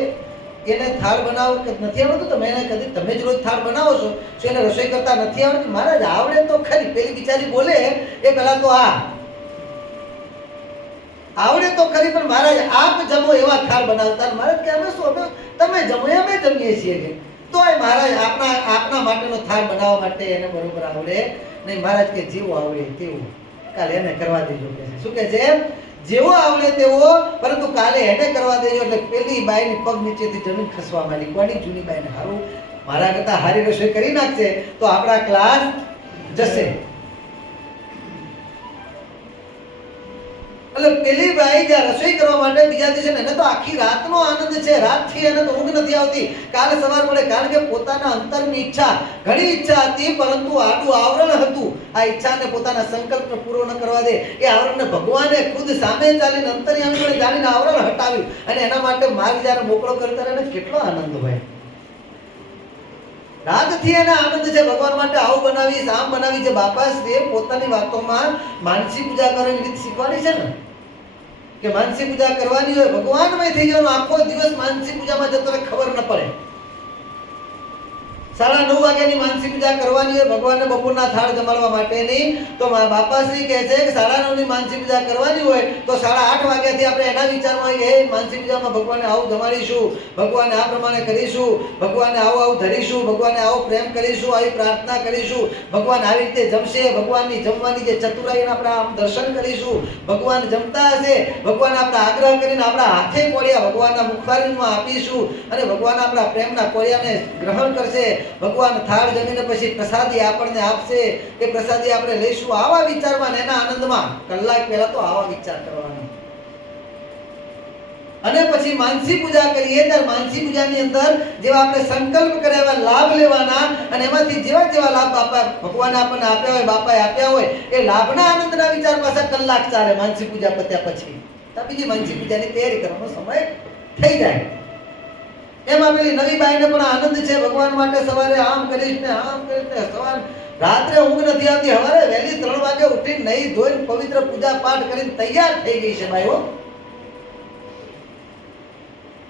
એને થાળ બનાવો કે નથી આવડતું? તમે એને કદી તમે જ રોજ થાળ બનાવો છો, શું એને રસોઈ કરતા નથી આવડતી? મહારાજ આવડે તો ખરી. પેલી બિચારી બોલે એ પહેલા તો આવડે તો ખરી, પણ મહારાજ આપ જમો એવા થાળ બનાવતા. મહારાજ કે અમે શું, તમે જમો અમે જમીએ છીએ કે તો મહારાજ આપના માટેનો થાળ બનાવવા માટે એને બરોબર આવડે નહીં. મહારાજ કે જેવું આવડે તેવું કાલે એને કરવા દેજો કે છે. શું કે છે? જેવો આવડે તેવો, પરંતુ કાલે એને કરવા દેજો. એટલે પેલી બાઈની પગ નીચેથી જમીન ખસવા માંડી. કોની? જૂની બાઈને. હારું, મારા કરતા હારી રસોઈ કરી નાખશે તો આપણા ક્લાસ જશે. એટલે પેલી બાઈ જ્યાં રસોઈ કરવા માટે બીજા દિવસે એને તો આખી રાતનો આનંદ છે, રાતથી એને તો ઊંઘ નથી આવતી. કાલે સવાર પડે, કારણ કે પોતાના અંતરની ઈચ્છા, ઘણી ઈચ્છા હતી, પરંતુ આડું આવરણ હતું. આ ઈચ્છાને પોતાના સંકલ્પને પૂરો ન કરવા દે એ આવરણને ભગવાને ખુદ સામે ચાલીને અંતર્યામી જોડે જાણીને આવરણ હટાવ્યું અને એના માટે માર્ગ જ્યારે મોકળો કરતા એને કેટલો આનંદ હોય. રાતથી એને આનંદ છે ભગવાન માટે આવું બનાવી, આમ બનાવી. જે બાપા શ્રીએ પોતાની વાતોમાં માનસી પૂજા કરવાની રીત શીખવાની છે ને, કે માનસી પૂજા કરવાની હોય, ભગવાનમય થઈ જવાનો, આખો દિવસ માનસી પૂજામાં જતો રહે, ખબર ન પડે. 9:30 વાગ્યાની માનસી પૂજા કરવાની હોય ભગવાનને બપોરના થાળ જમાડવા માટેની, તો બાપાશ્રી કહે છે કે 9:30 ની માનસી પૂજા કરવાની હોય તો 8:30 વાગ્યાથી આપણે એના વિચારમાં હોય કે હે માનસી પૂજામાં ભગવાનને આવું જમાડીશું, ભગવાનને આ પ્રમાણે કરીશું, ભગવાનને આવું ધરીશું, ભગવાનને આવો પ્રેમ કરીશું, આવી પ્રાર્થના કરીશું, ભગવાન આવી રીતે જમશે, ભગવાનની જમવાની જે ચતુરાઈને આપણે આમ દર્શન કરીશું, ભગવાન જમતા હશે, ભગવાન આપણે આગ્રહ કરીને આપણા હાથે કોળિયા ભગવાનના મુખારવિંદમાં આપીશું અને ભગવાન આપણા પ્રેમના કોળિયાને ગ્રહણ કરશે. ભગવાન થાળ જમીને પછી પ્રસાદી આપણને આપશે, એ પ્રસાદી આપણે લઈશું. આવા વિચારમાં એના આનંદમાં કલાક પહેલા તો આવા વિચાર કરવાનો. અને પછી માનસી પૂજા કરીએ ત્યારે માનસી પૂજાની અંદર જેવા આપણે સંકલ્પ કર્યા એવા લાભ લેવાના અને એમાંથી જેવા જેવા લાભ બાપા ભગવાને આપણને આપ્યા હોય, બાપાએ આપ્યા હોય, એ લાભના આનંદના વિચાર પાછા કલાક ચાલે. માનસી પૂજા પત્યા પછી તો બીજી માનસી પૂજાની તૈયારી કરવાનો સમય થઈ જાય. એમાં પેલી નવી બાઈને પણ આનંદ છે ભગવાન માટે. સવારે આમ કરીશ ને આમ કરીશ ને, સવાર રાત્રે ઊંઘ નથી આવતી, સવારે વહેલી 3 વાગે ઉઠીને નહીં ધોઈને પવિત્ર પૂજા પાઠ કરીને તૈયાર થઈ ગઈ છે ભાઈઓ.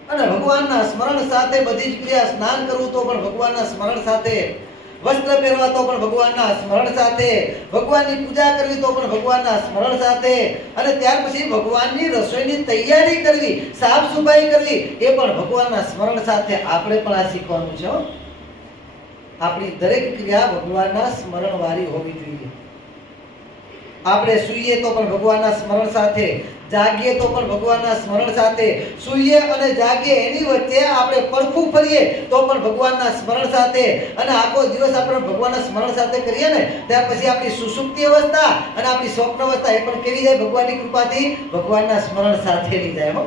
અને ભગવાનના સ્મરણ સાથે બધી જ ક્રિયા, સ્નાન કરવું તો પણ ભગવાનના સ્મરણ સાથે, વસ્ત્ર પહેરવા તો પણ ભગવાનના સ્મરણ સાથે, ભગવાનની પૂજા કરવી તો પણ ભગવાનના સ્મરણ સાથે, અને ત્યાર પછી ભગવાનની રસોઈની તૈયારી કરવી, સાફ સફાઈ કરવી એ પણ ભગવાનના સ્મરણ સાથે આપણે પણ આ શીખવાનું છે. આપણી દરેક ક્રિયા ભગવાનના સ્મરણ વાળી હોવી જોઈએ. આપણે સૂઈએ તો પણ ભગવાનના સ્મરણ સાથે, જાગીએ તો પણ ભગવાનના સ્મરણ સાથે, સૂઈએ અને જાગીએ એની વચ્ચે આપણે પડખું ફરીએ તો પણ ભગવાનના સ્મરણ સાથે, અને આખો દિવસ આપણે ભગવાનના સ્મરણ સાથે કરીએ ને ત્યાર પછી આપણી સુષુપ્તિ અવસ્થા અને આપણી સ્વપ્ન અવસ્થા એ પણ કેવી જાય? ભગવાનની કૃપાથી ભગવાનના સ્મરણ સાથેની જાય.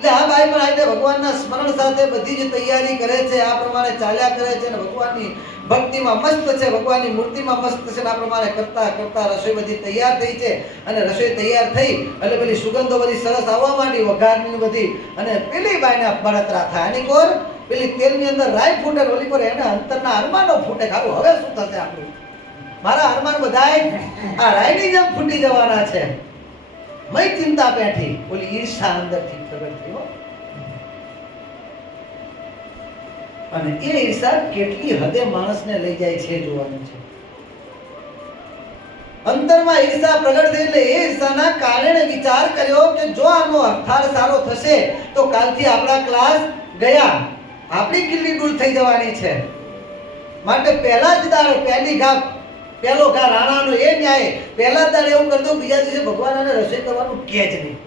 એટલે આ ભાઈ પણ આજે ભગવાનના સ્મરણ સાથે બધી જ તૈયારી કરે છે, આ પ્રમાણે ચાલ્યા કરે છે, અને ભગવાનની ભક્તિમાં મસ્ત છે, ભગવાનની મૂર્તિમાં મસ્ત છે. આ પ્રમાણે કરતા કરતા રસોઈ બધી તૈયાર થઈ છે, અને રસોઈ તૈયાર થઈ એટલે પેલી સુગંધો બધી સરસ આવવા માંડી, વઘારની બધી, અને પેલી બાયના બળતરા થાય. આની કોર પેલી તેલની અંદર રાઈ ફૂટે, ઓલી કોર એને અંતરના અરમાનો ફૂટે. ખાવું હવે શું થશે આપણું? મારા અરમાન બધાય આ રાઈની જેમ ફૂટી જવાના છે. મય ચિંતા પેઠી, ઓલી ઈર્ષા અંદરથી પ્રગટ થઈ. અને એ ઈર્ષા કેટલી હદે માણસને લઈ જાય છે જોવાનું છે. અંતરમાં ઈર્ષા પ્રગટ થઈ એટલે એ ઈર્ષાના કારણે વિચાર કર્યો કે જો આનો અર્થાર સારો થશે તો કાલથી આપણા ક્લાસ ગયા, આપણી કિલ્લી દૂર થઈ જવાની છે. માટે પહેલા જ દાડે પહેલી ઘા, પહેલો ઘા રાણાનો એ ન્યાય, પહેલા જ દાડે એવું કરી દઉં, બીજા દિવસે ભગવાન આને રસોઈ કરવાનું કહે જ નહીં.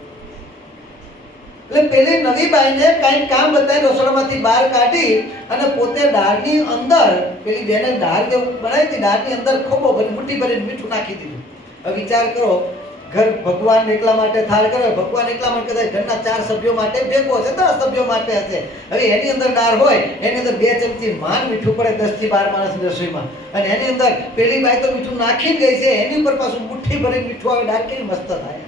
એટલે પેલી નવી બાઈને કઈ કામ બતાવી રસોડામાંથી બહાર કાઢી અને પોતે ડાળની અંદર, પેલી બેને ડાળ જેવું બનાવી હતી, ડાળની અંદર ખોબો ભરી મુઠ્ઠી ભરીને મીઠું નાખી દીધું. હવે વિચાર કરો, ઘર ભગવાન એકલા માટે થાળ કરે, ભગવાન એકલા માટે કરે, ઘરના 4 સભ્યો માટે ભેગો હશે, 10 સભ્યો માટે હશે. હવે એની અંદર ડાળ હોય, એની અંદર 2 ચમચી માન મીઠું પડે 10 થી 12 માણસની રસોઈમાં, અને એની અંદર પેલી બાઈ તો મીઠું નાખી ગઈ છે, એની ઉપર પાછું મુઠ્ઠી ભરીને મીઠું આવે, ડાળ કેવી મસ્ત થાય.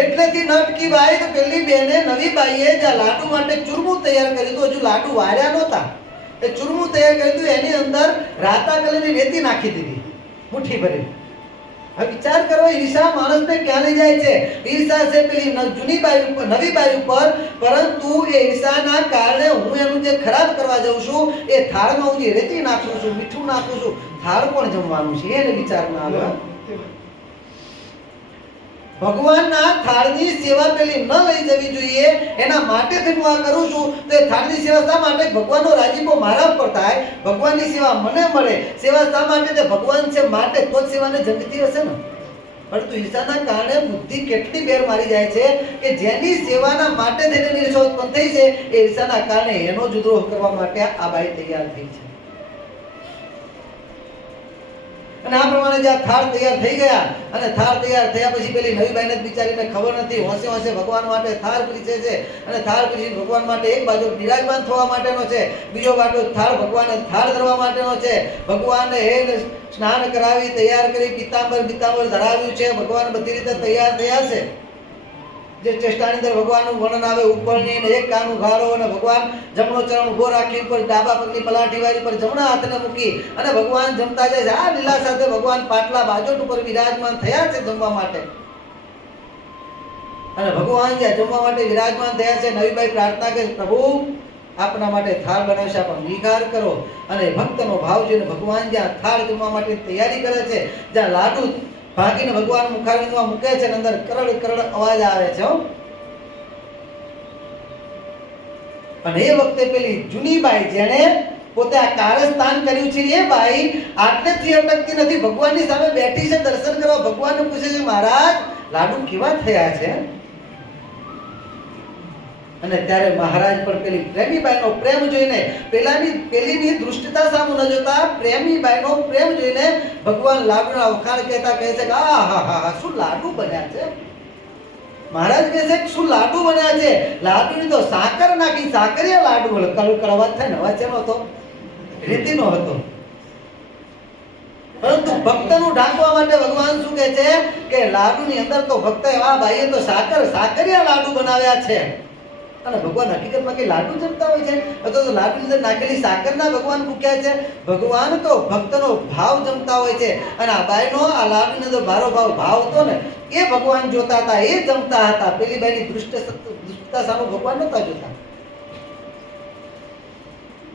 એટલેથી નટકી બાઈ તો પેલી બેને નવી બાઈએ જ્યાં લાડુ માટે ચૂરમું તૈયાર કર્યું હતું, હજુ લાડુ વાર્યા નહોતા, એ ચૂરમું તૈયાર કર્યું હતું, એની અંદર રાતા કલરની રેતી નાખી દીધી મુઠ્ઠી ભરી. હવે વિચાર કરો, ઈર્ષા માણસને ક્યાં લઈ જાય છે? ઈર્ષા છે પેલી જૂની બાઈ ઉપર, નવી બાઈ ઉપર, પરંતુ એ ઈર્ષાના કારણે હું એનું જે ખરાબ કરવા જાઉં છું, એ થાળમાં હું જે રેતી નાખું છું, મીઠું નાખું છું, થાળ કોણ જમવાનું છે એને વિચાર ના આવે. ભગવાનના થાળની સેવા પેલી ન લઈ જવી જોઈએ, એના માટે હું આ કરું છું. તો એ થાળની સેવા શા માટે? ભગવાનનો રાજીપો મારા પર થાય, ભગવાનની સેવા મને મળે. સેવા શા માટે? તે ભગવાન છે માટે તો જ સેવાને જગતી હશે ને. પરંતુ ઈર્ષાના કારણે બુદ્ધિ કેટલી બેર મારી જાય છે કે જેની સેવાના માટે તેને ઈર્ષા ઉત્પન્ન થઈ છે, એ ઈર્ષાના કારણે એનો જ દ્રોહ કરવા માટે આ બાઈ તૈયાર થઈ છે. અને આ પ્રમાણે જ્યાં થાળ તૈયાર થઈ ગયા, અને થાળ તૈયાર થયા પછી પેલી નવી બાઈને બિચારીને ખબર નથી, હોંશે હોંશે ભગવાન માટે થાળ પીરસે છે, અને થાળ પીરસી ભગવાન માટે એક બાજુ બિરાજમાન થવા માટેનો છે, બીજો બાજુ થાળ ભગવાનને થાળ ધરવા માટેનો છે. ભગવાનને સ્નાન કરાવી, તૈયાર કરી, પિતાંબર ધરાવ્યું છે, ભગવાન બધી રીતે તૈયાર થયા છે. જે ચેષ્ટાની અંદર ભગવાનનું વર્ણન આવે, ઉપરની ને એક કાન ઉઘાડો, અને ભગવાન જમણો ચરણ ઉભો રાખી ઉપર ડાબા પગની પલાઠી વાળી પર જમણા હાથને મૂકી અને ભગવાન જમતા જાય છે. આ લીલા સાથે ભગવાન પાટલા બાજોટ ઉપર વિરાજમાન થયા છે જમવા માટે, અને ભગવાન જ્યાં જમવા માટે વિરાજમાન થયા છે, નવીબાઈ પ્રાર્થના કરે, પ્રભુ આપના માટે થાળ બનાવશે, પણ નિગાર કરો. અને ભક્તનો ભાવ જોઈને ભગવાન જ્યાં થાળ જમવા માટે તૈયારી કરે છે, જ્યાં લાડુ ભાગીને ભગવાન મુખારવિંદમાં મૂકે છે, અંદર કરડ કરડ અવાજ આવે છે. અને એ વખતે પેલી જૂની બાઈ જેને પોતે આ કારસ્તાન કર્યું છે, એ બાઈ આટલેથી અટકતી નથી, ભગવાનની સામે બેઠી છે દર્શન કરવા. ભગવાનને પૂછે છે, મહારાજ લાડુ કેવા થયા છે? અને ત્યારે મહારાજ પણ પેલી પ્રેમીબાઈનો પ્રેમ જોઈને, પેલીની દૃષ્ટતા સામે ન જોતા પ્રેમીબાઈનો પ્રેમ જોઈને ભગવાન લાડુના વખાણ કહેતા કહે છે કે આહાહા, શું લાડુ બન્યા છે. મહારાજ કહે છે શું લાડુ બન્યા છે? લાડુની તો સાકર નાખી, સાકરિયા લાડુ. કડવાત થાય ને, અવાજ શેનો હતો? રીતિનો હતો. પરંતુ ભક્તનું ઢાંકવા માટે ભગવાન શું કહે છે કે લાડુની અંદર તો ભક્ત આ બાઈએ તો સાકરિયા લાડુ બનાવ્યા છે. અને ભગવાન હકીકતમાં કે લાડુ જમતા હોય છે, અથવા તો લાડુની અંદર નાખેલી સાકરના ભગવાન ભૂખ્યા છે? ભગવાન તો ભક્તનો ભાવ જમતા હોય છે. અને આ બાઈનો આ લાડુની અંદર ભાવ હતો ને, એ ભગવાન જોતા હતા, એ જમતા હતા. પેલી બાઈની સીધા સામે ભગવાન નતા જોતા.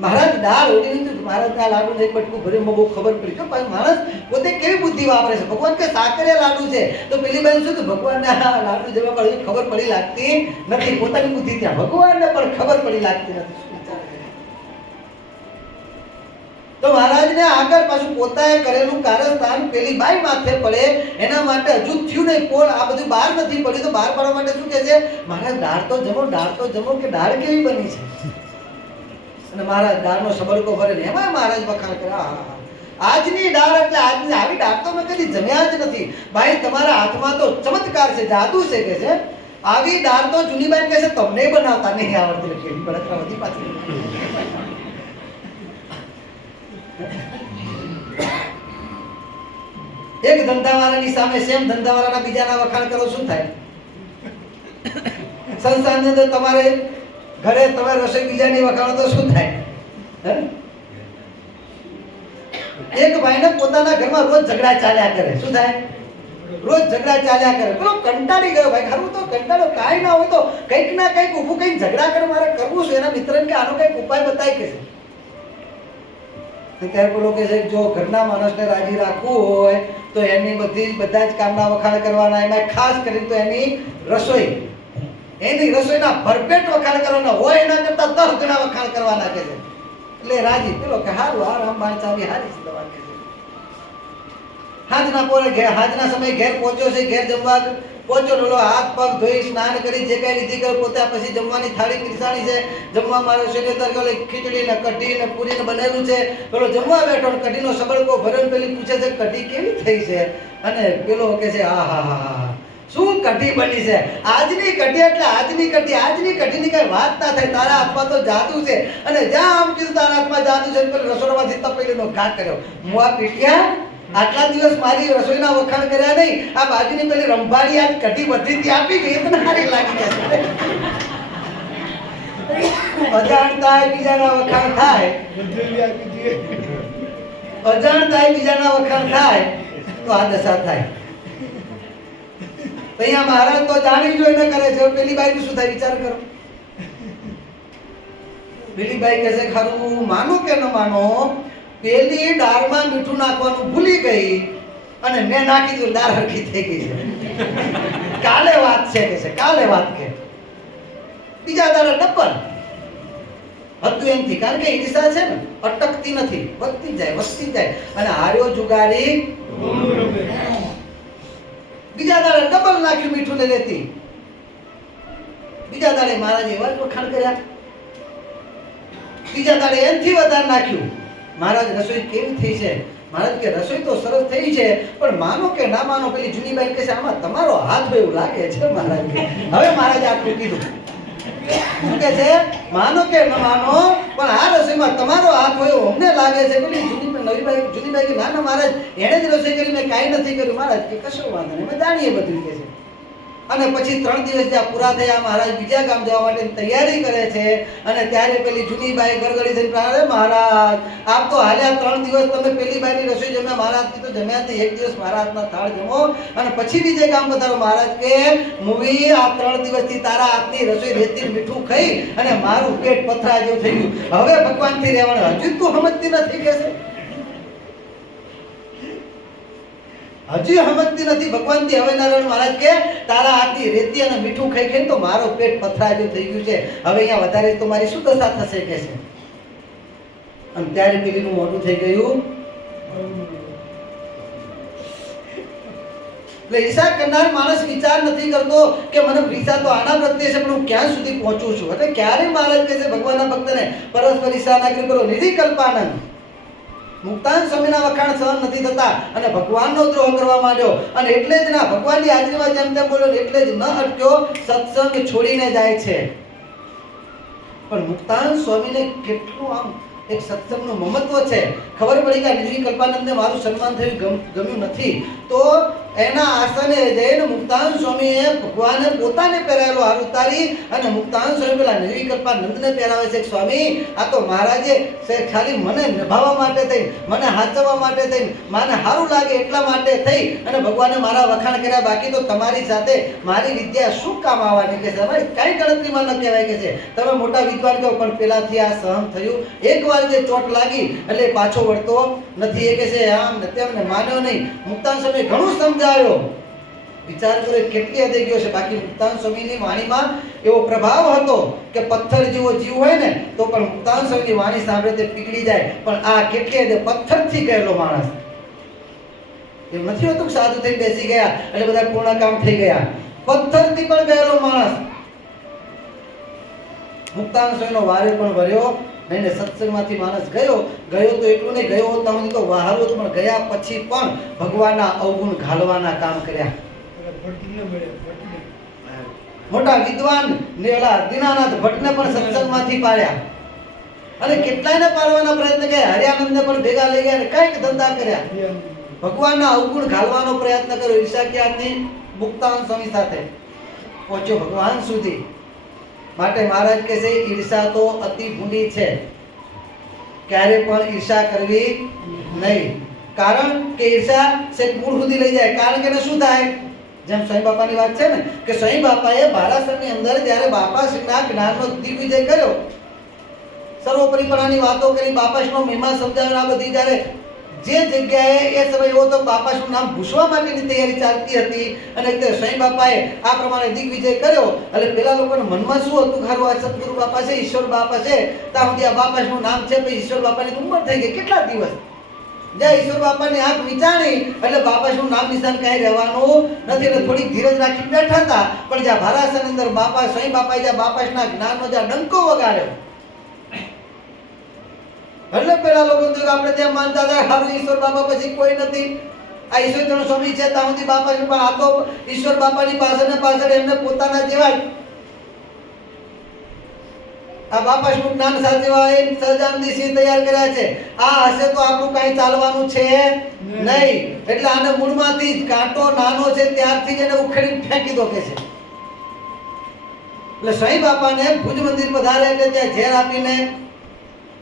મહારાજ દાળ ઓડી નથી, મહારાજના લાડુ એક બટકું ભરીમાં બહુ ખબર પડી. જો માણસ પોતે કેવી બુદ્ધિ વાપરે છે. ભગવાન કે સાકરિયા લાડુ છે તો પેલી બેન શું ભગવાનના લાડુ જેવા પણ ખબર પડી લાગતી નથી. પોતાની બુદ્ધિ ત્યાં ભગવાનને પણ ખબર પડી લાગતી નથી. તો મહારાજને આગળ પાછું પોતાએ કરેલું કારસ્તાન પેલી બાઈ માથે પડે એના માટે હજુ થયું નહીં. પોળ આ બધું બહાર નથી પડ્યું. તો બહાર પાડવા માટે શું કહે છે? મહારાજ દાળ તો જમો કે દાળ કેવી બની છે. અને મહારાજ દાળનો સબડકો ભરે ને એમાં મહારાજ વખાણ કરે, આજની દાળ એટલે આજની આવી દાળ તો મેં કદી જમ્યા જ નથી. ભાઈ તમારા હાથમાં તો ચમત્કાર છે, જાદુ છે કે છે. આવી દાળ તો જૂની બાઈ કહે છે તમને બનાવતા નહીં આવડતી. કેવી બળતરા વધી પાછી. એક ધંધાવાળાની સામે સેમ ધંધાવાળાના બીજાના વખાણ કરો, શું થાય? સંસ્થાની અંદર તમારે ઘરે તમે રસોઈ બીજાની વખાણો તો શું થાય? એક ભાઈને પોતાના ઘરમાં રોજ ઝઘડા ચાલ્યા કરે. શું થાય? રોજ ઝઘડા ચાલ્યા કરે. પેલો કંટાળી ગયો. ભાઈ ખરું તો કંટાળો કાંઈ ના હોય તો કંઈક ના કંઈક ઊભું કંઈક ઝઘડા કરે મારે કરવું છે. એના મિત્રને કે આનો કંઈક ઉપાય બતાવી કે છે. ત્યારે પેલો કે છે જો ઘરના માણસને રાજી રાખવું હોય તો એની બધા જ કામના વખાણ કરવાના. એમાં ખાસ કરીને તો એની રસોઈના ભરપેટ વખાણ કરવાના હોય. એના કરતા 10 ગણા વખાણ કરવાના કે છે. એટલે રાજી. પેલો કે હારું આ રામબાણ ચાવી હારી છે દવા કે છે. હાજના સમયે ઘેર પહોંચ્યો છે. ઘેર જમવા પહોંચ્યો. ઓલો હાથ પગ ધોઈ સ્નાન કરી જે કઈ વિધિ કરે પોતે પછી જમવાની થાળી પીરસાણી છે. જમવામાં ખીચડી ને કઢી ને પૂરી ને બનેલું છે. પેલો જમવા બેઠો કઢીનો સબડકો ભરેલો. પેલી પૂછે છે કઢી કેવી થઈ છે? અને પેલો કે છે હા શું કઢી બની છે? આજની કઢી એટલે આજની કઢીની કઈ વાત ના થાય. તારા હાથમાં તો જાદુ છે. અને જ્યાં આમ કીધું તારા હાથમાં જાદુ છે પેલો રસોડામાંથી તપેલીનો ઘા કર્યો. મુઆ પીઠિયા આટલા દિવસ મારી રસોઈના વખાણ કર્યા નહીં. આ બાજુની પેલી રંભાડી આજ કઢી બધી આપી ગઈ તો સારી લાગી જશે. અજાણતા બીજાના વખાણ થાય તો આ દશા થાય. અહીંયા મહારાજ તો જાણી જોઈને કરે છે. પેલી બાઈ શું થાય વિચાર કરો. પેલી બાઈ કહે છે ખરું માનો કે ન માનો પેલી દાળમાં મીઠું નાખવાનું ભૂલી ગઈ અને મેં નાખી દીધું. દાળ હરખી થઈ ગઈ છે. કાલે વાત છે કે છે કાલે વાત કે બીજા દાડે ડબલ હતું એમથી. કારણ કે ઈર્ષા છે ને અટકતી નથી, વધતી જાય. અને હાર્યો જુગારી બીજા દાડે ડબલ નાખ્યું મીઠું ને લેતી. બીજા દાડે મહારાજે એવા જ વખાણ કર્યા. બીજા દાડે એનથી વધારે નાખ્યું. મહારાજ રસોઈ કેવી થઈ છે? મહારાજ કે રસોઈ તો સરસ થઈ છે પણ માનો કે ના માનો પેલી જૂની બાઈ કહે છે આમાં તમારો હાથ હોય એવું લાગે છે. મહારાજ કે હવે મહારાજ આટલું કીધું. શું કે છે? માનો કે ન માનો પણ આ રસોઈમાં તમારો હાથ હોય એવું અમને લાગે છે. પેલી જૂની બાઈ કે ના મહારાજ એને જ રસોઈ કરી, મેં કાંઈ નથી કર્યું. મહારાજ કે કશો વાંધો નહીં, અમે જાણીએ બધું કે છે. અને પછી 3 દિવસ જ્યાં પૂરા થયા મહારાજ બીજા ગામ જવા માટે તૈયારી કરે છે. અને ત્યારે પેલી જૂની બાઈ ગરગડી થઈને અરે મહારાજ આપ તો હાલ્યા 3 દિવસ તમે પેલી બાઈની રસોઈ જમ્યા, મહારાજની તો જમ્યા નથી. એક દિવસ મારા હાથના થાળ જમો અને પછી બીજે ગામ પધારો. મહારાજ કે મૂવી આ 3 દિવસથી તારા હાથની રસોઈ રેતી મીઠું ખાઈ અને મારું પેટ પથરા જેવું થઈ ગયું. હવે ભગવાનથી રહેવાનું. હજુ તું સમજતી નથી કે છે? હજી સમજતી નથી ભગવાનથી. હવે નારાયણ મહારાજ કે તારા હાથની રેતી અને મીઠું ખાઈ ખાઈને તો મારો પેટ પથરા જેવું થઈ ગયું છે. હવે અહીંયા વધારે તો મારી શું દશા થશે કે છે? અને ત્યારે પેલીનું મોઢું થઈ ગયું. એટલે ઈર્ષા કરનાર માણસ વિચાર નથી કરતો કે મને ઈર્ષા તો આના પ્રત્યે છે પણ હું ક્યાં સુધી પહોંચું છું. એટલે ક્યારે મહારાજ કહે છે ભગવાનના ભક્તને પરસ્પર ઈર્ષા ના કરો નિધિકલ્પાનંદ. મુક્તાન સ્વામીના વખાણ સહન નથી થતા અને ભગવાનનો દ્રોહ કરવા માંડ્યો. અને એટલે જ ના ભગવાનની હાજરીમાં જેમ તેમ બોલ્યો એટલે જ ન અટક્યો, સત્સંગ છોડીને જાય છે. પણ મુક્તાન સ્વામીને કેટલું આમ એક સત્સંગનું મહત્વ છે ખબર પડી કે નિધિ કલ્પાનંદને મારું સન્માન થયું ગમ્યું નથી. તો એના આસને જઈને મુક્તાન સ્વામીએ ભગવાને પોતાને પહેરાયેલો હાર ઉતારી અને મુક્તાન સ્વામી પેલા નિર્વિકલ્પાનંદને પહેરાવે છે. સ્વામી, આ તો મહારાજે ખાલી મને નિભાવવા માટે થઈ, મને હાચવવા માટે થઈ, મને સારું લાગે એટલા માટે થઈ અને ભગવાને મારા વખાણ કર્યા. બાકી તો તમારી સાથે મારી વિદ્યા શું કામ આવવાની કે છે? તમારી કઈ ગણતરીમાં ન કહેવાય કે છે. તમે મોટા વિદ્વાન કહો, પણ પેલાથી આ સહન થયું. એકવાર જે ચોટ લાગી એટલે પાછો વળતો નથી. એ કે છે આમ ને તેમ ને માન્યો નહીં. મુક્તાન સ્વામી ઘણું સમજાયો. વિચાર કરો કેટલી હદે ગયો છે. બાકી મુક્તાન સ્વામીની વાણીમાં એવો પ્રભાવ હતો કે પથ્થર જેવો જીવ હોય ને તો પણ મુક્તાન સ્વામીની વાણી સાંભળે તે પીગળી જાય. પણ આ કેટલી હદે પથ્થરથી ગયેલો માણસ. એવું નથી હોતું સાધુ થઈ બેસી ગયા એટલે બધા પૂર્ણ કામ થઈ ગયા. પથ્થરથી પણ ગયેલો માણસ. મુક્તાન સ્વામીનો વારે પણ વર્યો નહીં ને સત્સંગમાંથી માણસ ગયો તો એટલું નહીં, ગયો હોત તો વહારો પણ ગયા પછી પણ ભગવાનના અવગુણ ઘાલવાના કામ કર્યા. મોટા વિદ્વાન નેલા દીનાનાથ ભટ્ટને પણ સત્સંગમાંથી પાડ્યા અને કેટલાયને પાડવાના પ્રયત્ન કર્યા. હરિયાનંદને પણ ભેગા લઈ ગયા અને કઈક ધંધા કર્યા. ભગવાનના અવગુણ ઘાલવાનો પ્રયત્ન કર્યો. ઈર્ષા ક્યાંથી? મુક્તાન સ્વામી સાથે પહોંચ્યો ભગવાન સુધી. માટે મહારાજ કહે છે ઈર્ષા તો અતિ ભૂંડી છે, ક્યારે પણ ઈર્ષા કરવી નહીં. કારણ કે ઈર્ષા છેક મૂળ સુધી લઈ જાય. કારણ કે શું થાય? જેમ સ્વામી બાપાની વાત છે ને કે સ્વામી બાપાએ બારાસરની અંદર જ્યારે બાપાશ્રીના જ્ઞાનનો દિગ્વિજય કર્યો, સર્વોપરીપણાની વાતો કરી, બાપાશ્રીનો મહિમા સમજાવ્યો, આ બધી જ્યારે જે જગ્યાએ એ સમય એવો તો બાપાશ્રીનું નામ ભૂસવા માટેની તૈયારી ચાલતી હતી અને સ્વામી બાપાએ આ પ્રમાણે દિગ્વિજય કર્યો. એટલે પેલા લોકોના મનમાં શું હતું? ખારું આ સદગુરુ બાપા છે, ઈશ્વર બાપા છે, ત્યાં સુધી આ બાપાશ્રીનું નામ છે. પછી ઈશ્વર બાપાની ઉંમર થઈ ગઈ, કેટલા દિવસ જ્યાં ઈશ્વર બાપાની આંખ વિચારી એટલે બાપાશ્રીનું નામ નિશાન કાંઈ રહેવાનું નથી. એટલે થોડીક ધીરજ રાખી બેઠા હતા. પણ જ્યાં ભારાસરની અંદર બાપા સ્વામી બાપાએ જ્યાં બાપાશ્રીના જ્ઞાનનો જ્યાં ડંકો વગાડ્યો એટલે પેલા લોકો તો આપણે ત્યાં માનતા હતા હારું ઈશ્વર બાપા પછી કોઈ નથી, આ ઈશ્વર સ્વામી છે ત્યાં સુધી બાપા છે. પણ આ તો ઈશ્વર બાપાની પાછળ ને પાછળ એમને પોતાના જેવા આ બાપાશ્રીનું જ્ઞાન સાચવા એ સહજાનંદજી તૈયાર કર્યા છે. આ હશે તો આપણું કાંઈ ચાલવાનું છે નહીં. એટલે આને મૂળમાંથી જ કાંટો નાનો છે ત્યારથી જ એને ઉખેડી ફેંકી દો કે છે. એટલે સ્વામી બાપાને ભુજ મંદિર પધારે એટલે ત્યાં ઝેર આપીને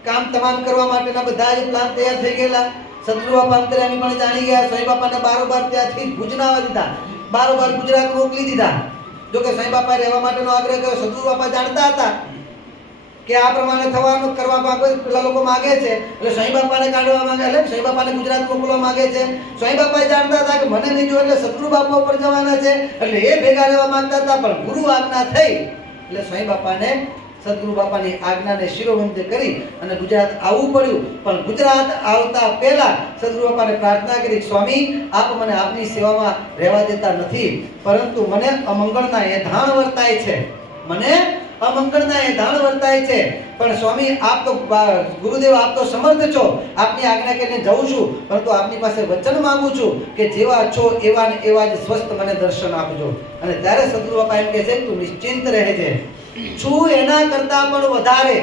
કામ તમામ કરવા માટેના બધા જ પ્લાન તૈયાર થઈ ગયેલા. સદગુરુ બાપા અંતર્યામી પણ જાણી ગયા. સ્વામી બાપાને બારોબાર ત્યાંથી ભુજ ના આવવા દીધા, બારોબાર ગુજરાત મોકલી દીધા. જોકે સ્વામી બાપાએ રહેવા માટેનો આગ્રહ કર્યો. સદગુરુ બાપા જાણતા હતા કે આ પ્રમાણે થવાનું કરવા માંગે પેલા લોકો માંગે છે એટલે સ્વામી બાપાને કાઢવા માંગે, એટલે સ્વામી બાપાને ગુજરાત મોકલવા માંગે છે. સ્વામી બાપાએ જાણતા હતા કે મને નહીં જો એટલે સદગુરુ બાપા ઉપર જવાના છે એટલે એ ભેગા રહેવા માંગતા હતા. પણ ગુરુ આજ્ઞા થઈ એટલે સ્વામી બાપાને સદગુરુ બાપાની આજ્ઞાને શિરોવંત કરી અને ગુજરાત આવવું પડ્યું. પણ ગુજરાત આવતા પહેલા સદગુરુ બાપાને પ્રાર્થના કરી, સ્વામી આપ મને આપની સેવામાં રહેવા દેતા નથી, પરંતુ મને અમંગળના એધાણ વર્તાય છે, મને અમંગળના એધાણ વર્તાય છે. પણ સ્વામી આપ તો ગુરુદેવ આપ તો સમર્થ છો, આપની આજ્ઞા કરીને જઉં છું, પરંતુ આપની પાસે વચન માંગુ છું કે જેવા છો એવા ને એવા જ સ્વસ્થ મને દર્શન આપજો. અને ત્યારે સદગુરુ બાપા એમ કહે છે તું નિશ્ચિંત રહેજે, છું એના કરતા પણ વધારે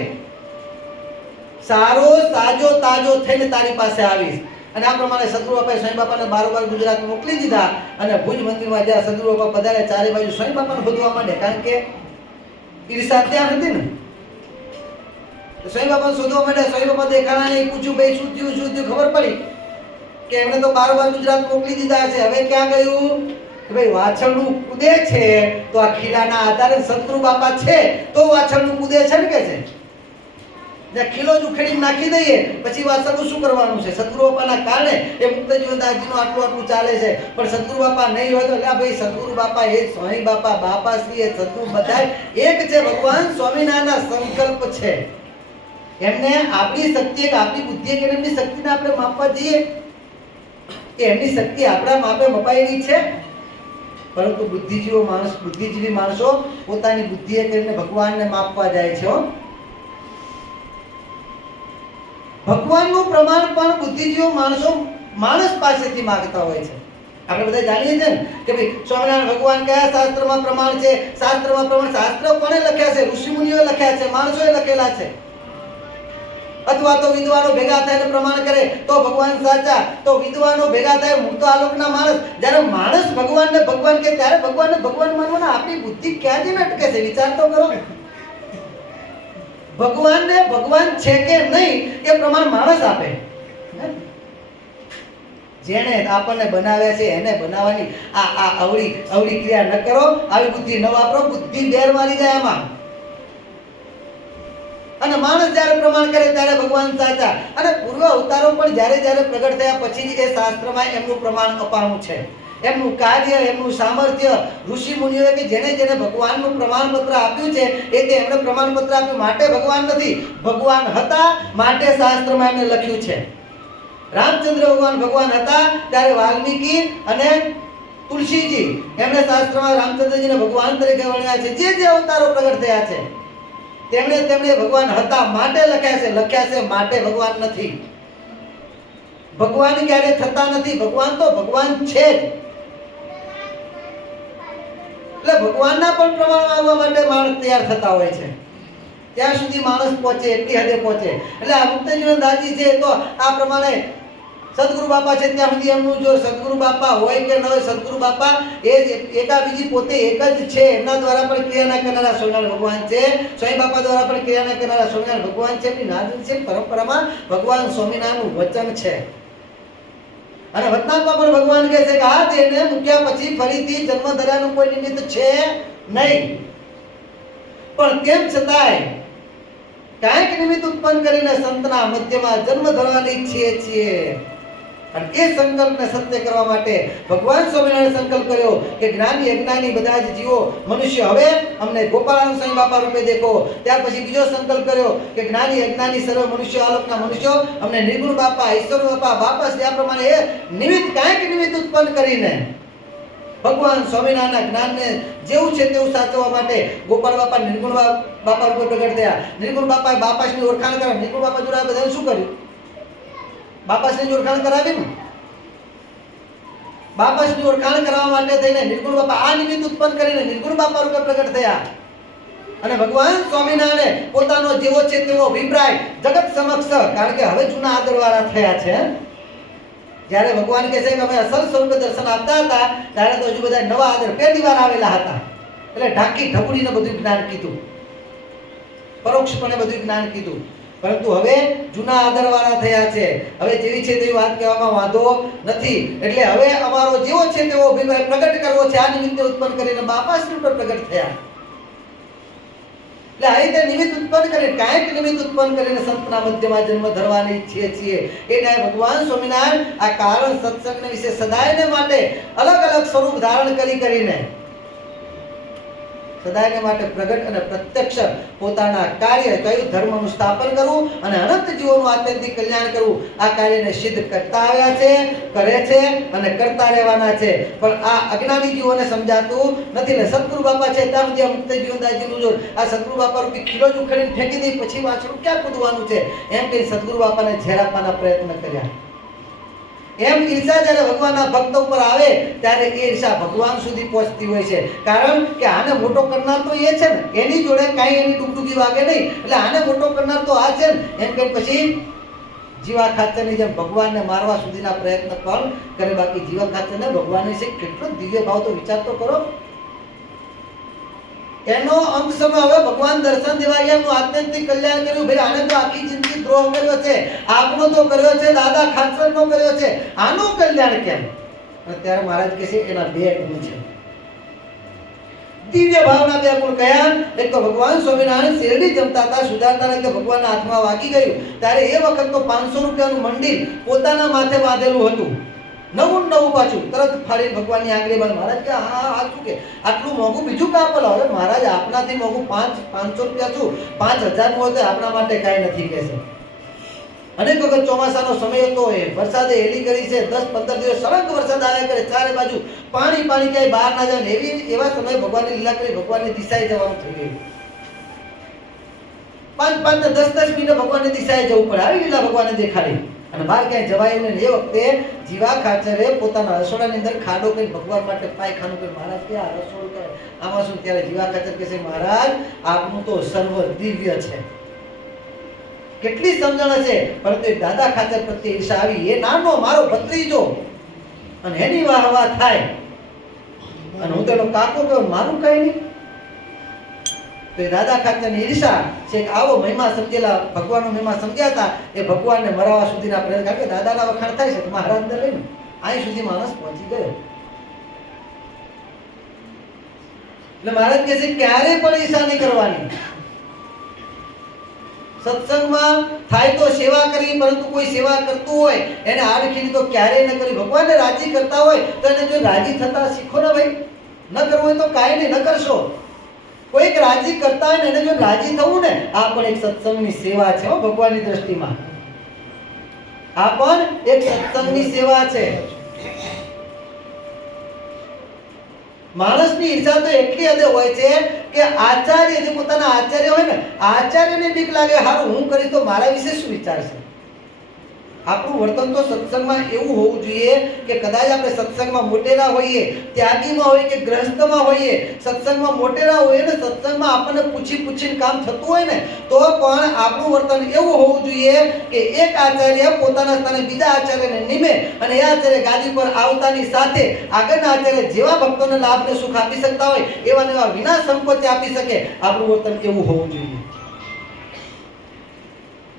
સારો સાજો તાજો થઈને તારી પાસે આવીશ. અને આ પ્રમાણે સદગુરુ બાપાએ સ્વામી બાપાને બારોબાર ગુજરાત મોકલી દીધા. અને ભુજ મંદિરમાં જ્યાં સદગુરુ બાપા પધારે ચારે બાજુ સ્વામી બાપાને શોધવા માંડે. કારણ કે ઈર્ષા ત્યાં હતી ને, સ્વામી બાપાને શોધવા માંડ્યા. સ્વામી બાપા દેખાણા નહીં, પૂછ્યું ભાઈ શું થયું? ખબર પડી કે એમણે તો બારોબાર ગુજરાત મોકલી દીધા છે. હવે ક્યાં ગયું કે ભાઈ વાછરડું કૂદે છે તો આ ખીલાના આધારે સદગુરુ બાપા છે તો વાછરડું કૂદે છે ને કે છે. જ્યાં ખીલો જ ઉખેડી નાખી દઈએ પછી વાછરડું શું કરવાનું છે? સદગુરુ બાપાના કારણે એ મુક્ત જીવનદાસજીનું આટલું ચાલે છે. પણ સદગુરુ બાપા નહીં હોય તો ભાઈ સદગુરુ બાપા એ સ્વામી બાપા બાપાશ્રી એ સદગુરુ બધા એક છે. ભગવાન સ્વામિનારાયણના સંકલ્પ છે. એમને આપણી શક્તિ આપણી બુદ્ધિ કે એમની શક્તિને આપણે માપવા જઈએ કે એમની શક્તિ આપણા માપે મપાયેલી છે. પરંતુ બુદ્ધિજીવી માણસો પોતાની બુદ્ધિએ કરીને ભગવાનને માપવા જાય છે. ભગવાનનું પ્રમાણ પણ બુદ્ધિજીવી માણસો માણસ પાસેથી માંગતા હોય છે. આપણે બધા જાણીએ છીએ ને કે ભાઈ સ્વામિનારાયણ ભગવાન કયા શાસ્ત્રમાં પ્રમાણ છે? શાસ્ત્રમાં પ્રમાણ શાસ્ત્ર કોણે લખ્યા છે? ઋષિમુનિઓએ લખ્યા છે, માણસોએ લખેલા છે. અથવા તો વિદ્વાનો ભેગા થઈને પ્રમાણ કરે તો ભગવાન સાચા, તો વિદ્વાનો ભેગા થાય મુક્ત આલોકના માણસ. જ્યારે માણસ ભગવાનને ભગવાન કે ત્યારે ભગવાનને ભગવાન માનવાના આપણી બુદ્ધિ ક્યાં જઈને અટકે છે? વિચાર તો કરો. ભગવાનને ભગવાન છે કે નહીં એ પ્રમાણ માણસ આપે. જેને આપણને બનાવ્યા છે એને બનાવવાની આ અવળી ક્રિયા ન કરો, આવી બુદ્ધિ ન વાપરો. બુદ્ધિ બેર મારી જાય આમાં. અને માણસ જ્યારે પ્રમાણ કરે ત્યારે ભગવાન સાચા. અને પૂર્વ અવતારો પણ જ્યારે પ્રગટ થયા પછી એ શાસ્ત્રમાં એમનું પ્રમાણ અપાણું છે. એમનું કાર્ય, એમનું સામર્થ્ય, ઋષિ મુનિઓએ કે જેને ભગવાનનું પ્રમાણપત્ર આપ્યું છે એ તે એમણે પ્રમાણપત્ર આપ્યું માટે ભગવાન નથી, ભગવાન હતા માટે શાસ્ત્રમાં એમને લખ્યું છે. રામચંદ્ર ભગવાન હતા ત્યારે વાલ્મીકી અને તુલસીજી એમણે શાસ્ત્રમાં રામચંદ્રજીને ભગવાન તરીકે વર્ણવ્યા છે. જે અવતારો પ્રગટ થયા છે તેમણે ભગવાન હતા માટે લખ્યા છે માટે ભગવાન નથી. ભગવાન ક્યારે થતા નથી, ભગવાન તો ભગવાન છે જ. એટલે ભગવાનના પણ પ્રમાણમાં આવવા માટે માણસ તૈયાર થતા હોય છે. ત્યાં સુધી માણસ પહોંચે, એટલી હદે પહોંચે. એટલે આ મુક્તજીવન દાસજી છે તો આ પ્રમાણે સદગુરુ બાપા છે ત્યાં સુધી એમનું જો સદગુરુ બાપા હોય કે ન હોય, સદગુરુ બાપા એ જ એકાબીજી પોતે એક જ છે. એમના દ્વારા પણ ક્રિયાના કરનારા સ્વામિનારાયણ ભગવાન છે, સ્વામી બાપા દ્વારા પણ ક્રિયાના કરનારા સ્વામિનારાયણ ભગવાન છે. એમની નાદ છે પરંપરામાં ભગવાન સ્વામિનારાયણનું વચન છે. અને વતનામાં પણ ભગવાન કહે છે કે આ દેહને મૂક્યા પછી ફરીથી જન્મ ધર્યાનું કોઈ નિમિત્ત છે નહીં. પણ તેમ છતાંય કાંઈક નિમિત્ત ઉત્પન્ન કરીને સંતના મધ્યમાં જન્મ ધરવાની ઈચ્છીએ છીએ. અને એ સંકલ્પને સત્ય કરવા માટે ભગવાન સ્વામિનારાયણ સંકલ્પ કર્યો કે જ્ઞાની અજ્ઞાની બધા જ જીવો મનુષ્ય હવે અમને ગોપાળાનંદ સ્વામી બાપા રૂપે દેખો. ત્યાર પછી બીજો સંકલ્પ કર્યો કે જ્ઞાની અજ્ઞાની સર્વ મનુષ્યો આલોકના મનુષ્યો અમને નિર્ગુણ બાપા, ઈશ્વર બાપા શ્રી આ પ્રમાણે એ કાંઈક નિમિત્ત ઉત્પન્ન કરીને ભગવાન સ્વામિનારાયણના જ્ઞાનને જેવું છે તેવું સાચવવા માટે ગોપાલ બાપા નિર્ગુણ બાપા રૂપે પ્રગટ થયા. નિર્ગુણ બાપાએ બાપાશ્રીની ઓળખાણ કરાવી. નિર્ગુણ બાપા જોડે બધાએ શું કર્યું? બાપાશ્રીની ઓળખાણ કરાવી ને. બાપાશ્રીની ઓળખાણ કરવા માટે થઈને નિર્ગુણ બાપા આ નિમિત્ત ઉત્પન્ન કરીને નિર્ગુણ બાપા રૂપે પ્રગટ થયા. અને ભગવાન સ્વામિનારાયણે પોતાનો જેવો છે તેવો અભિપ્રાય જગત સમક્ષ, કારણ કે હવે જૂના આદરવાળા થયા છે. જ્યારે ભગવાન કહે છે કે અમે અસલ સ્વરૂપે દર્શન આપતા હતા ત્યારે તો હજુ બધા નવા આદર પહેલી વાર આવેલા હતા. એટલે ઢાંકી ઢબુડીને બધું જ્ઞાન કીધું, પરોક્ષપણે બધું જ્ઞાન કીધું. પરંતુ હવે જૂના આદરવાળા થયા છે. હવે જેવી છે તેવી વાત કહેવામાં વાંધો નથી. એટલે હવે અમારો જેવો છે તેવો અભિપ્રાય પ્રગટ કરવો છે. આ નિમિત્તે ઉત્પન્ન કરીને બાપાશ્રી ઉપર પ્રગટ થયા. એટલે આ રીતે નિમિત્ત ઉત્પન્ન કરી કાંઈક નિમિત્ત ઉત્પન્ન કરીને સંતના મધ્યમાં જન્મ ધરવાની ઈચ્છીએ છીએ. એને ભગવાન સ્વામિનારાયણ આ કારણ સત્સંગને વિશે સદાયને માટે અલગ અલગ સ્વરૂપ ધારણ કરીને સદાયને માટે પ્રગટ અને પ્રત્યક્ષ પોતાના કાર્ય કયું ધર્મનું સ્થાપન કરવું અને અનંત જીવોનું આત્યંતિક કલ્યાણ કરવું આ કાર્યને સિદ્ધ કરતા આવ્યા છે, કરે છે અને કરતા રહેવાના છે. પણ આ અજ્ઞાની જીવોને સમજાતું નથી. ને સદગુરુ બાપા છે ત્યાં સુધી મુક્ત જીવનદાસજીનું જો આ સદગુરુ બાપા રૂપી ખીલો જ ઉખડીને ફેંકી દઈ પછી વાછડું ક્યાં કૂદવાનું છે એમ કહી સદગુરુ બાપાને ઝેર આપવાના પ્રયત્ન કર્યા. એમ ઈર્ષા જ્યારે ભગવાનના ભક્ત ઉપર આવે ત્યારે એ ઈર્ષા ભગવાન સુધી પહોંચતી હોય છે. કારણ કે આને મોટો કરનાર તો એ છે ને, એની જોડે કાંઈ એની ડુગડુગી વાગે નહીં. એટલે આને મોટો કરનાર તો આ છે ને એમ કે પછી જીવા ખાચરની જેમ ભગવાનને મારવા સુધીના પ્રયત્ન પણ કરે. બાકી જીવા ખાચરને ભગવાન વિશે કેટલો દિવ્ય ભાવ તો વિચાર તો કરો. એનો અંત સમય હવે ભગવાન દર્શન દેવા ગયા, એમનું આત્યંતિક કલ્યાણ કર્યું. ભાઈ આને તો આખી જિંદગી દ્રોહ કર્યો છે, આપનો તો કર્યો છે, દાદા ખાચરનો કર્યો છે, આનું કલ્યાણ કેમ? ત્યારે મહારાજ કહે છે એના બે ગુણ છે. દિવ્ય ભાવના બે ગુણ કયા? એક તો ભગવાન સ્વામિનારાયણ શેરડી જમતા હતા, સુધારતા હતા, ભગવાનના હાથમાં વાગી ગયું ત્યારે એ વખત તો 500 રૂપિયાનું મંદિર પોતાના માથે બાંધેલું હતું. નવું પાછું તરત ફાડીને ભગવાનની આંગળી બંધ. મહારાજ કે હા શું કે આટલું મોંઘું બીજું કાં આપેલો? હવે મહારાજ આપણાથી મોંઘું 500 રૂપિયા શું 5000 નું હોય તો આપણા માટે કાંઈ નથી કહે છે. અનેક વખત ચોમાસાનો સમય હતો, એ વરસાદે હેલી કરી છે, 10-15 દિવસ સળંગ વરસાદ આવ્યા કરે, ચારે બાજુ પાણી ક્યાંય બહાર ના જાય. એવા સમયે ભગવાનની લીલા કરી ભગવાનની દિશાએ જવાનું થઈ ગયું. 5-5 ને 10-10 મિનિટ ભગવાનની દિશાએ જવું પડે. આવી લીલા ભગવાનને દેખાડી અને બહાર ક્યાંય જવાય નહીં. એ વખતે જીવા ખાચરે પોતાના રસોડાની અંદર ખાડો કરી ભગવાન માટે પાયખાનું કરી. મહારાજ કે આ રસોડું આમાં શું? ત્યારે જીવા ખાચર કહે છે મહારાજ આપનું તો સર્વ દિવ્ય છે. કેટલી સમજણ હશે, પરંતુ એ દાદા ખાચર પ્રત્યે ઈર્ષા આવી. એ નાનો મારો ભત્રીજો અને એની વાહ થાય અને હું તો એનો કાકો કહું, મારું કઈ નહીં. તો એ દાદા ખાચરની ઈર્ષા છે કે આવો મહિમા સમજેલા, ભગવાનનો મહિમા સમજ્યા હતા, એ ભગવાનને મરાવા સુધીના પ્રયત્ન, કારણ કે દાદાના વખાણ થાય છે તો મહારાજને લઈને અહીં સુધી માણસ પહોંચી ગયો. એટલે મહારાજ કહે છે ક્યારે પણ ઈર્ષા નહીં કરવાની. સત્સંગમાં થાય તો સેવા કરવી, પરંતુ કોઈ સેવા કરતું હોય એને આડખીડી તો ક્યારેય ન કરવી. ભગવાનને રાજી કરતા હોય તો એને જો રાજી થતા શીખો ને ભાઈ. ન કરવું હોય તો કાંઈ નહીં, ન કરશો. કોઈક રાજી કરતા હોય ને એને જો રાજી થવું ને, આ પણ એક સત્સંગની સેવા છે હો ભગવાનની દ્રષ્ટિમાં. આ પણ એક સત્સંગની સેવા છે. માણસની ઈર્ષા તો એટલી હદે હોય છે કે આચાર્ય જે પોતાના આચાર્ય હોય ને, આચાર્યને બીક લાગે, હારું હું કરીશ તો મારા વિશે શું વિચારશે. આપણું વર્તન તો સત્સંગમાં એવું હોવું જોઈએ કે કદાચ આપણે સત્સંગમાં મોટેરા હોઈએ, ત્યાગીમાં હોય કે ગ્રહસ્થમાં હોઈએ, સત્સંગમાં મોટેરા હોઈએ ને સત્સંગમાં આપણને પૂછીને કામ થતું હોય ને, તો પણ આપણું વર્તન એવું હોવું જોઈએ કે એક આચાર્ય પોતાના સ્થાને બીજા આચાર્યને નિમે અને એ આચાર્ય ગાદી પર આવતાની સાથે આગળના આચાર્ય જેવા ભક્તોને લાભ ને સુખ આપી શકતા હોય એવા ને એવા વિના સંકોચે આપી શકે. આપણું વર્તન એવું હોવું જોઈએ.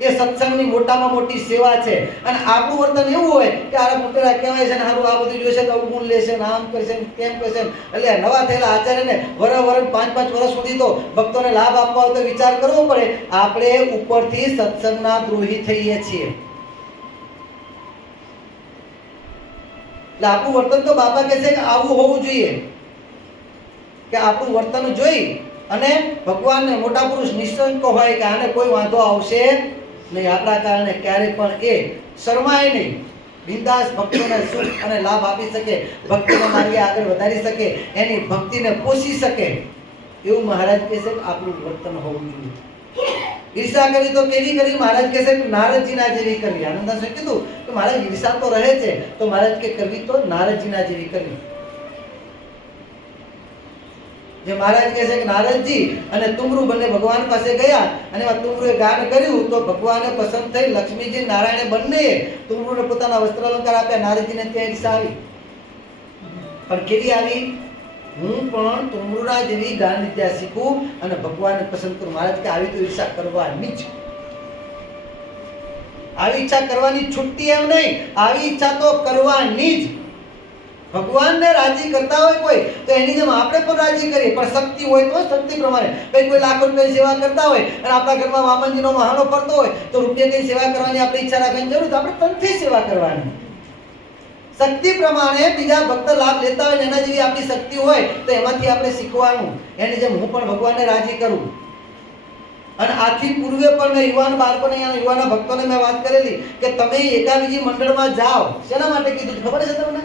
એ સત્સંગની મોટામાં મોટી સેવા છે. અને આપણું વર્તન એવું હોય કે આ મોટેરા કહેવાય છે ને હારું આ બધું જોશે તો ગુણ લેશે ને આમ કરશે ને તેમ કરશે. એટલે નવા થયેલા આચાર્યને વરસ 5 વર્ષ સુધી તો ભક્તોને લાભ આપવા હોય તો વિચાર કરવો પડે. આપણે ઉપરથી સત્સંગના દ્રોહી થઈએ છીએ. એટલે આપણું વર્તન તો બાપા કહે છે કે આવું હોવું જોઈએ કે આપણું વર્તન જોઈ અને ભગવાનને મોટા પુરુષ નિશ્ચિંત હોય કે આને કોઈ વાંધો આવશે નહીં, આપણા કારણે ક્યારે પણ એ શરમાય નહીં, બિંદાસ ભક્તોને સુખ અને લાભ આપી શકે, ભક્તિના માર્ગે આગળ વધારી શકે, એની ભક્તિને પોષી શકે. એવું મહારાજ કહે છે કે આપણું વર્તન હોવું જોઈએ. ઈર્ષા કરી તો કેવી કરી? મહારાજ કહે છે કે નારદજીના જેવી કરવી. આનંદાસે કીધું કે મહારાજ ઈર્ષા તો રહે છે, તો મહારાજ કે કરવી તો નારદજીના જેવી કરવી. જે મહારાજ કહે છે કે નારદજી અને તુમરુ બંને ભગવાન પાસે ગયા અને એમાં તુમરુએ ગાન કર્યું તો ભગવાનને પસંદ થઈ. લક્ષ્મીજી નારાયણે બંને તુમરુને પોતાના વસ્ત્ર અલંકાર આપ્યા. નારદજીને ત્યાં ઈર્ષા આવી, પણ કેવી આવી? હું પણ તુમરુના જેવી ગાન વિદ્યા શીખું અને ભગવાનને પસંદ કરું. મહારાજ કે આવી તો ઈર્ષા કરવાની જ. આવી ઈચ્છા કરવાની છૂટતી એમ નહીં, આવી ઈચ્છા તો કરવાની જ. ભગવાનને રાજી કરતા હોય કોઈ તો એની જેમ આપણે પણ રાજી કરીએ, પણ શક્તિ હોય તો શક્તિ પ્રમાણે. ભાઈ કોઈ લાખો રૂપિયાની સેવા કરતા હોય અને આપણા ઘરમાં વામનજીનો મહાનો ફરતો હોય તો રૂપિયા કઈ સેવા કરવાની આપણે ઈચ્છા રાખવાની જરૂર, તો આપણે તનથી સેવા કરવાની. શક્તિ પ્રમાણે બીજા ભક્ત લાભ લેતા હોય ને એના જેવી આપણી શક્તિ હોય તો એમાંથી આપણે શીખવાનું. એની જેમ હું પણ ભગવાનને રાજી કરું. અને આથી પૂર્વે પણ મેં યુવાન બાળકોને યુવાના ભક્તોને મેં વાત કરેલી કે તમે એકાબીજી મંડળમાં જાઓ. શેના માટે કીધું ખબર છે તમને?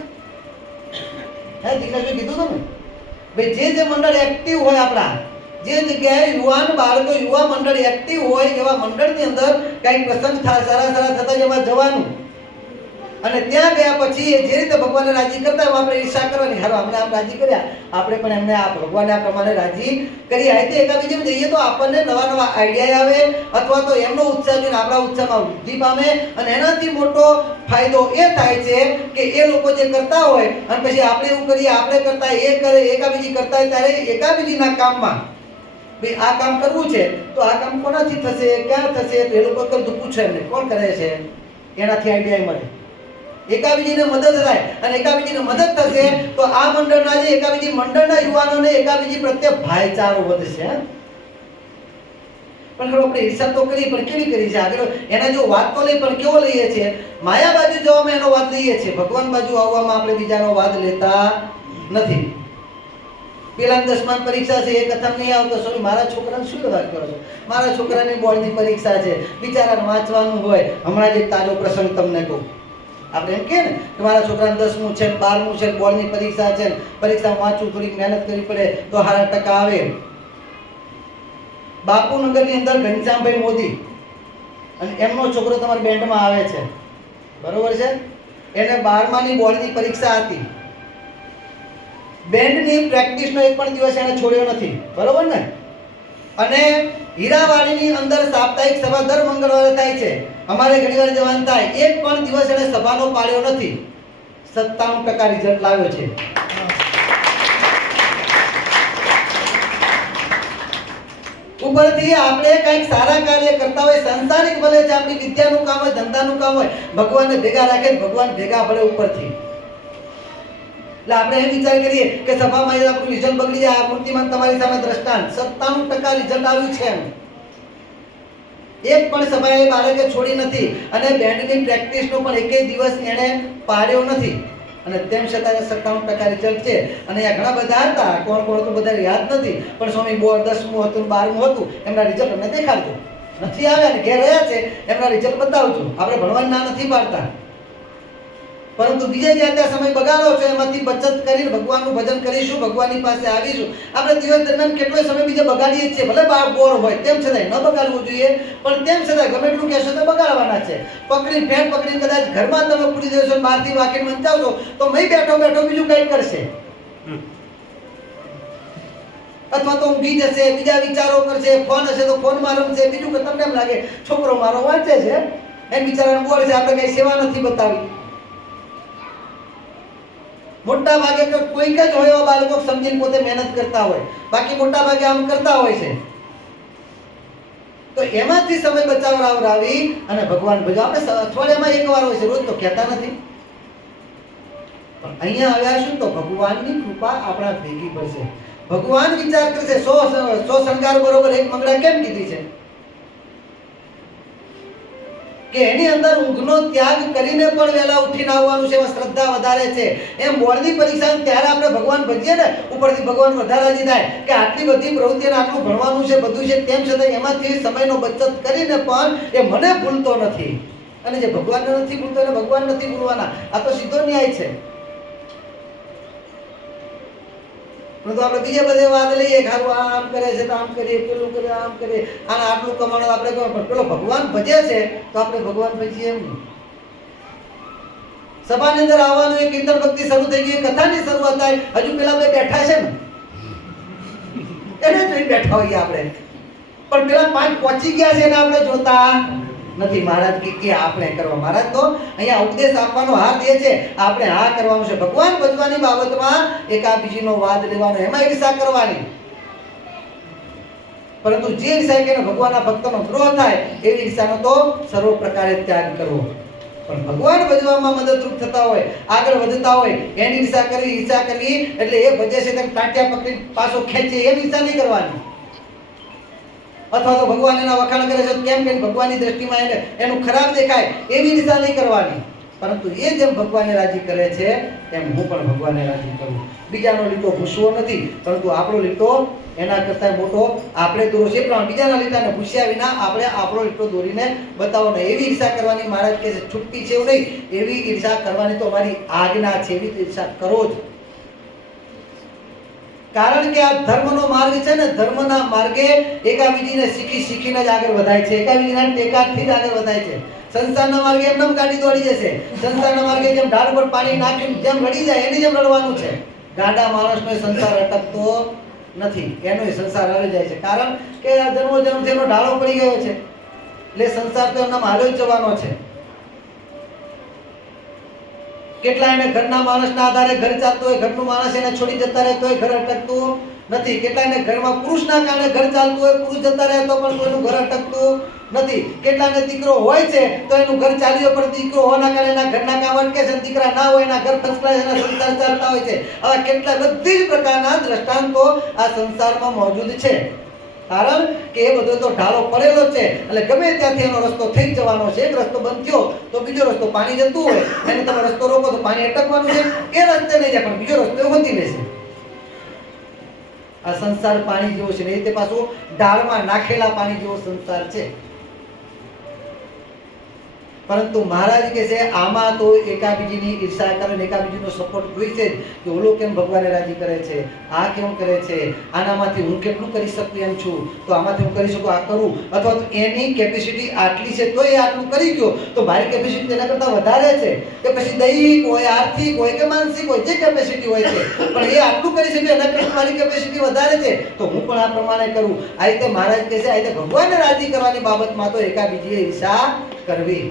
હે દીકરા કીધું તમે ભાઈ જે મંડળ એક્ટિવ હોય, આપણા જે જગ્યાએ યુવાન બાળકો યુવા મંડળ એક્ટિવ હોય એવા મંડળની અંદર કંઈક પ્રસંગ સારા થતા એમાં જવાનું. અને ત્યાં ગયા પછી એ જે રીતે ભગવાનને રાજી કરતા હોય આપણે ઈર્ષા કરવાની. હારો અમને આમ રાજી કર્યા, આપણે પણ એમને આ ભગવાનને આ પ્રમાણે રાજી કરી. આ રીતે એકાબીજીમાં જઈએ તો આપણને નવા આઈડિયા આવે અથવા તો એમનો ઉત્સાહ જોઈને આપણા ઉત્સાહમાં વૃદ્ધિ પામે. અને એનાથી મોટો ફાયદો એ થાય છે કે એ લોકો જે કરતા હોય અને પછી આપણે એવું કરીએ, આપણે કરતા એ કરે, એકાબીજી કરતા હોય ત્યારે એકાબીજીના કામમાં ભાઈ આ કામ કરવું છે તો આ કામ કોનાથી થશે, ક્યાં થશે, તો એ લોકો બધું પૂછે એમને કોણ કરે છે, એનાથી આઈડિયા મળે. એકાબીજીને મદદ થાય અને એકાબીજીને મદદ થશે તો આ મંડળના જે એકાબીજી મંડળના યુવાનોને એકાબીજી પ્રત્યે ભાઈચારો વધશે. પણ આપણે ઈર્ષા તો કરી, પણ કેવી કરી છે આગળ એના જો વાત તો લઈ, પણ કેવો લઈએ છીએ? માયા બાજુ જવામાં એનો વાદ લઈએ છીએ, ભગવાન બાજુ આવવામાં આપણે બીજાનો વાદ લેતા નથી. પેલા 10મા પરીક્ષા છે, એક કથમ નહીં આવતો, સોરી મારા છોકરાને શું વાત કરો છો, મારા છોકરાની બોર્ડની પરીક્ષા છે, બિચારાને વાંચવાનું હોય. હમણાં જ એક તાજો પ્રસંગ તમને કહું. આપણે એમ કહે ને કે મારા છોકરાને 10મું છે, 12મું છે, બોર્ડની પરીક્ષા છે, પરીક્ષા વાંચવું, થોડીક મહેનત કરવી પડે તો સારા ટકા આવે. બાપુનગરની અંદર ઘનશ્યામભાઈ મોદી અને એમનો છોકરો તમારા બેન્ડમાં આવે છે, બરોબર છે? એને 12માની બોર્ડની પરીક્ષા હતી. બેન્ડની પ્રેક્ટિસનો એક પણ દિવસ એને છોડ્યો નથી, બરોબર ને? અને હીરાવાડીની અંદર સાપ્તાહિક સભા દર મંગળવારે થાય છે. અમારે ઘણીવાર જવાનું થાય, એક પણ દિવસ એને સભાનો પાળ્યો નથી. 97% રિઝલ્ટ લાવ્યો છે. ઉપરથી આપણે કંઈક સારા કાર્ય કરતા હોય, સંસારિક ભલે છે, આપણી વિદ્યાનું કામ હોય, ધંધાનું કામ હોય, ભગવાનને ભેગા રાખે, ભગવાન ભેગા ભલે ઉપરથી. એટલે આપણે એમ વિચાર કરીએ કે સભામાં આપણું રિઝલ્ટ બગડી જાય. આ મૂર્તિમાન તમારી સામે દ્રષ્ટાંત 97% રિઝલ્ટ આવ્યું છે. એક પણ સભાએ બાળકે છોડી નથી અને બેન્ડની પ્રેક્ટિસનો પણ એકેય દિવસ એણે પાડ્યો નથી અને તેમ છતાં 97% રિઝલ્ટ છે. અને આ ઘણા બધા હતા, કોણ કોણ તો બધા યાદ નથી, પણ સ્વામી 10મું હતું, 12મું હતું, એમના રિઝલ્ટ અમને દેખાડજો. નથી આવ્યા ને ઘેર રહ્યા છે, એમના રિઝલ્ટ બતાવજો. આપણે ભણવાનું ના નથી પાડતા, પરંતુ બીજે જ્યાં ત્યાં સમય બગાડો છો, એમાંથી બચત કરીને ભગવાનનું ભજન કરીશું, ભગવાનની પાસે આવીશું. આપણે દિવસ દરમિયાન કેટલો સમય બીજે બગાડીએ છીએ, ભલે બાર બોર હોય, તેમ છતાં ન બગાડવું જોઈએ, પણ તેમ છતાં ગમે એટલું કહેશો તો બગાડવાના છે. પકડી ફેન પકડીને કદાચ ઘરમાં તમે પૂરી દેશો, બહારથી વાકેને વંચાવશો તો મેં બેઠો બેઠો બીજું કંઈક કરશે, અથવા તો ઊંઘી જશે, બીજા વિચારો કરશે, ફોન હશે તો ફોનમાં રમશે, બીજું કે તમને એમ લાગે છોકરો મારો વાંચે છે, એમ બિચારાને બોર છે, આપણે કઈ સેવા નથી બતાવી. મોટા ભાગે કોઈક જ હોય એવા બાળકો સમજીને પોતે મહેનત કરતા હોય, બાકી મોટા ભાગે આમ કરતા હોય છે. તો એમાંથી સમય બચાવરાવી અને ભગવાન ભજો. આપણે અઠવાડિયામાં એકવાર હોય છે, રોજ તો કહેતા નથી, પણ અહીંયા આવ્યા શું તો ભગવાનની કૃપા આપણા ભેગી પડશે. ભગવાન વિચાર કરશે 100 શણગાર બરોબર એક મંગળા કેમ કીધી છે કે એની અંદર ઊંઘનો ત્યાગ કરીને પણ વહેલા ઉઠીને આવવાનું છે, એમાં શ્રદ્ધા વધારે છે. એમ બોર્ડની પરીક્ષા ત્યારે આપણે ભગવાન ભજીએ ને, ઉપરથી ભગવાન વધારે રાજી થાય કે આટલી બધી પ્રવૃત્તિને આટલું ભણવાનું છે, બધું છે, તેમ છતાં એમાંથી સમયનો બચત કરીને પણ એ મને ભૂલતો નથી. અને જે ભગવાનને નથી ભૂલતો એને ભગવાન નથી ભૂલવાના. આ તો સીધો ન્યાય છે. તો આપણે બીજે બધે વાત લઈએ કે આમ કરે છે તો આમ કરીએ, પેલું કરે આમ કરીએ, આને આટલું કમાણું આપણે કહો, પણ પેલો ભગવાન ભજે છે તો આપણે ભગવાન ભજીએ એમ નહીં. સભાની અંદર આવવાનું, એક કીર્તન ભક્તિ શરૂ થઈ ગઈ, કથાની શરૂઆત થાય, હજુ પેલા બે બેઠા છે ને એને જોઈ બેઠા હોઈએ આપણે, પણ પેલા 5 પહોંચી ગયા છે એને આપણે જોતા નથી. મહારાજ કે આપણે કરવા, મહારાજ તો અહીંયા ઉપદેશ આપવાનો હાર દે છે, આપણે હા કરવાનું છે. ભગવાન ભજવાની બાબતમાં એકાબીજીનો વાદ લેવાનો, એમાં ઈર્ષા કરવાની, પરંતુ જે ઈર્ષા કે ભગવાનના ભક્તનો દ્રોહ થાય એવી ઈર્ષાનો તો સર્વ પ્રકારે ત્યાગ કરવો. પણ ભગવાન ભજવામાં મદદરૂપ થતા હોય, આગળ વધતા હોય, એની ઈર્ષા કરવી એટલે એ ભજે છે તેમ ટાંટિયા પકડી પાછો ખેંચે એવી ઈર્ષા નહીં કરવાની. અથવા તો ભગવાન એના વખાણ કરે છે કેમ કે ભગવાનની દ્રષ્ટિમાં એને એનું ખરાબ દેખાય એવી ઈર્ષા નહીં કરવાની. પરંતુ એ જેમ ભગવાનને રાજી કરે છે તેમ હું પણ ભગવાનને રાજી કરું. બીજાનો લીટો ભૂસવો નથી, પરંતુ આપણો લીટો એના કરતાં મોટો આપણે દોરો છે, પણ બીજાના લીટાને ભૂસ્યા વિના આપણે આપણો લીટો દોરીને બતાવવાનો. એવી ઈર્ષા કરવાની મહારાજ કહે છે છૂટતી છે એવું નહીં, એવી ઈર્ષા કરવાની તો અમારી આજ્ઞા છે, એવી ઈર્ષા કરો જ. કારણ કે આ ધર્મનો માર્ગ છે ને, ધર્મના માર્ગે એકાબીજીને શીખીને જ આગળ વધાય છે, એકાબીજીના ટેકાથી જ આગળ વધાય છે. સંસારના માર્ગે એમને ગાડી દોડી જશે, સંસારના માર્ગે જેમ ઢાળ પર પાણી નાખીને જેમ રડી જાય એની જેમ રડવાનું છે. ગાડા માણસનો સંસાર અટકતો નથી, એનો સંસાર આવી જાય છે. કારણ કે આ જન્મોજન્મથી એનો ઢાળો પડી ગયો છે, એટલે સંસાર તો એમનામાં હાલ્યો જ જવાનો છે. કેટલા એને ઘરના માણસના આધારે ઘર ચાલતું હોય, ઘરનું માણસ એને છોડી જતા રહે તોય ઘર અટકતું નથી. કેટલાને ઘરમાં પુરુષના કારણે ઘર ચાલતું હોય, પુરુષ જતા રહે તો પણ કોઈનું ઘર અટકતું નથી. કેટલાને દીકરો હોય છે તો એનું ઘર ચાલ્યો, પણ દીકરો હોવાના કારણે એના ઘરના કામ અટકે છે, દીકરા ના હોય એના ઘર ફસલાય, એના સંસાર ચાલતા હોય છે. આવા કેટલા બધી જ પ્રકારના દ્રષ્ટાંતો આ સંસારમાં મોજૂદ છે. કારણ કે એ બધો તો ઢાળો પડેલો છે, એટલે ગમે ત્યાંથી એનો રસ્તો થઈ જવાનો છે. એક રસ્તો બંધ થયો તો બીજો રસ્તો, પાણી જતું હોય એને તમે રસ્તો રોકો તો પાણી અટકવાનું છે, એ રસ્તે નહીં જાય પણ બીજો રસ્તો વધી લેશે. આ સંસાર પાણી જેવો છે ને, એ તે પાછું ઢાળમાં નાખેલા પાણી જેવો સંસાર છે. પરંતુ મહારાજ કહે છે આમાં તો એકાબીજીની ઈર્ષા કરે, એકાબીજીનો સપોર્ટ જોઈશે જ કે ઓલો કેમ ભગવાનને રાજી કરે છે, આ કેમ કરે છે, આનામાંથી હું કેટલું કરી શકું એમ છું, તો આમાંથી હું કરી શકું આ કરું, અથવા તો એની કેપેસિટી આટલી છે તો એ આટલું કરી ગયો તો મારી કેપેસિટી તેના કરતાં વધારે છે, કે પછી દૈહિક હોય, આર્થિક હોય કે માનસિક હોય, જે કેપેસિટી હોય છે પણ એ આટલું કરી શકે એના કરતાં મારી કેપેસિટી વધારે છે તો હું પણ આ પ્રમાણે કરું. આ રીતે મહારાજ કહે છે આ રીતે ભગવાનને રાજી કરવાની બાબતમાં તો એકાબીજીએ ઈર્ષા કરવી.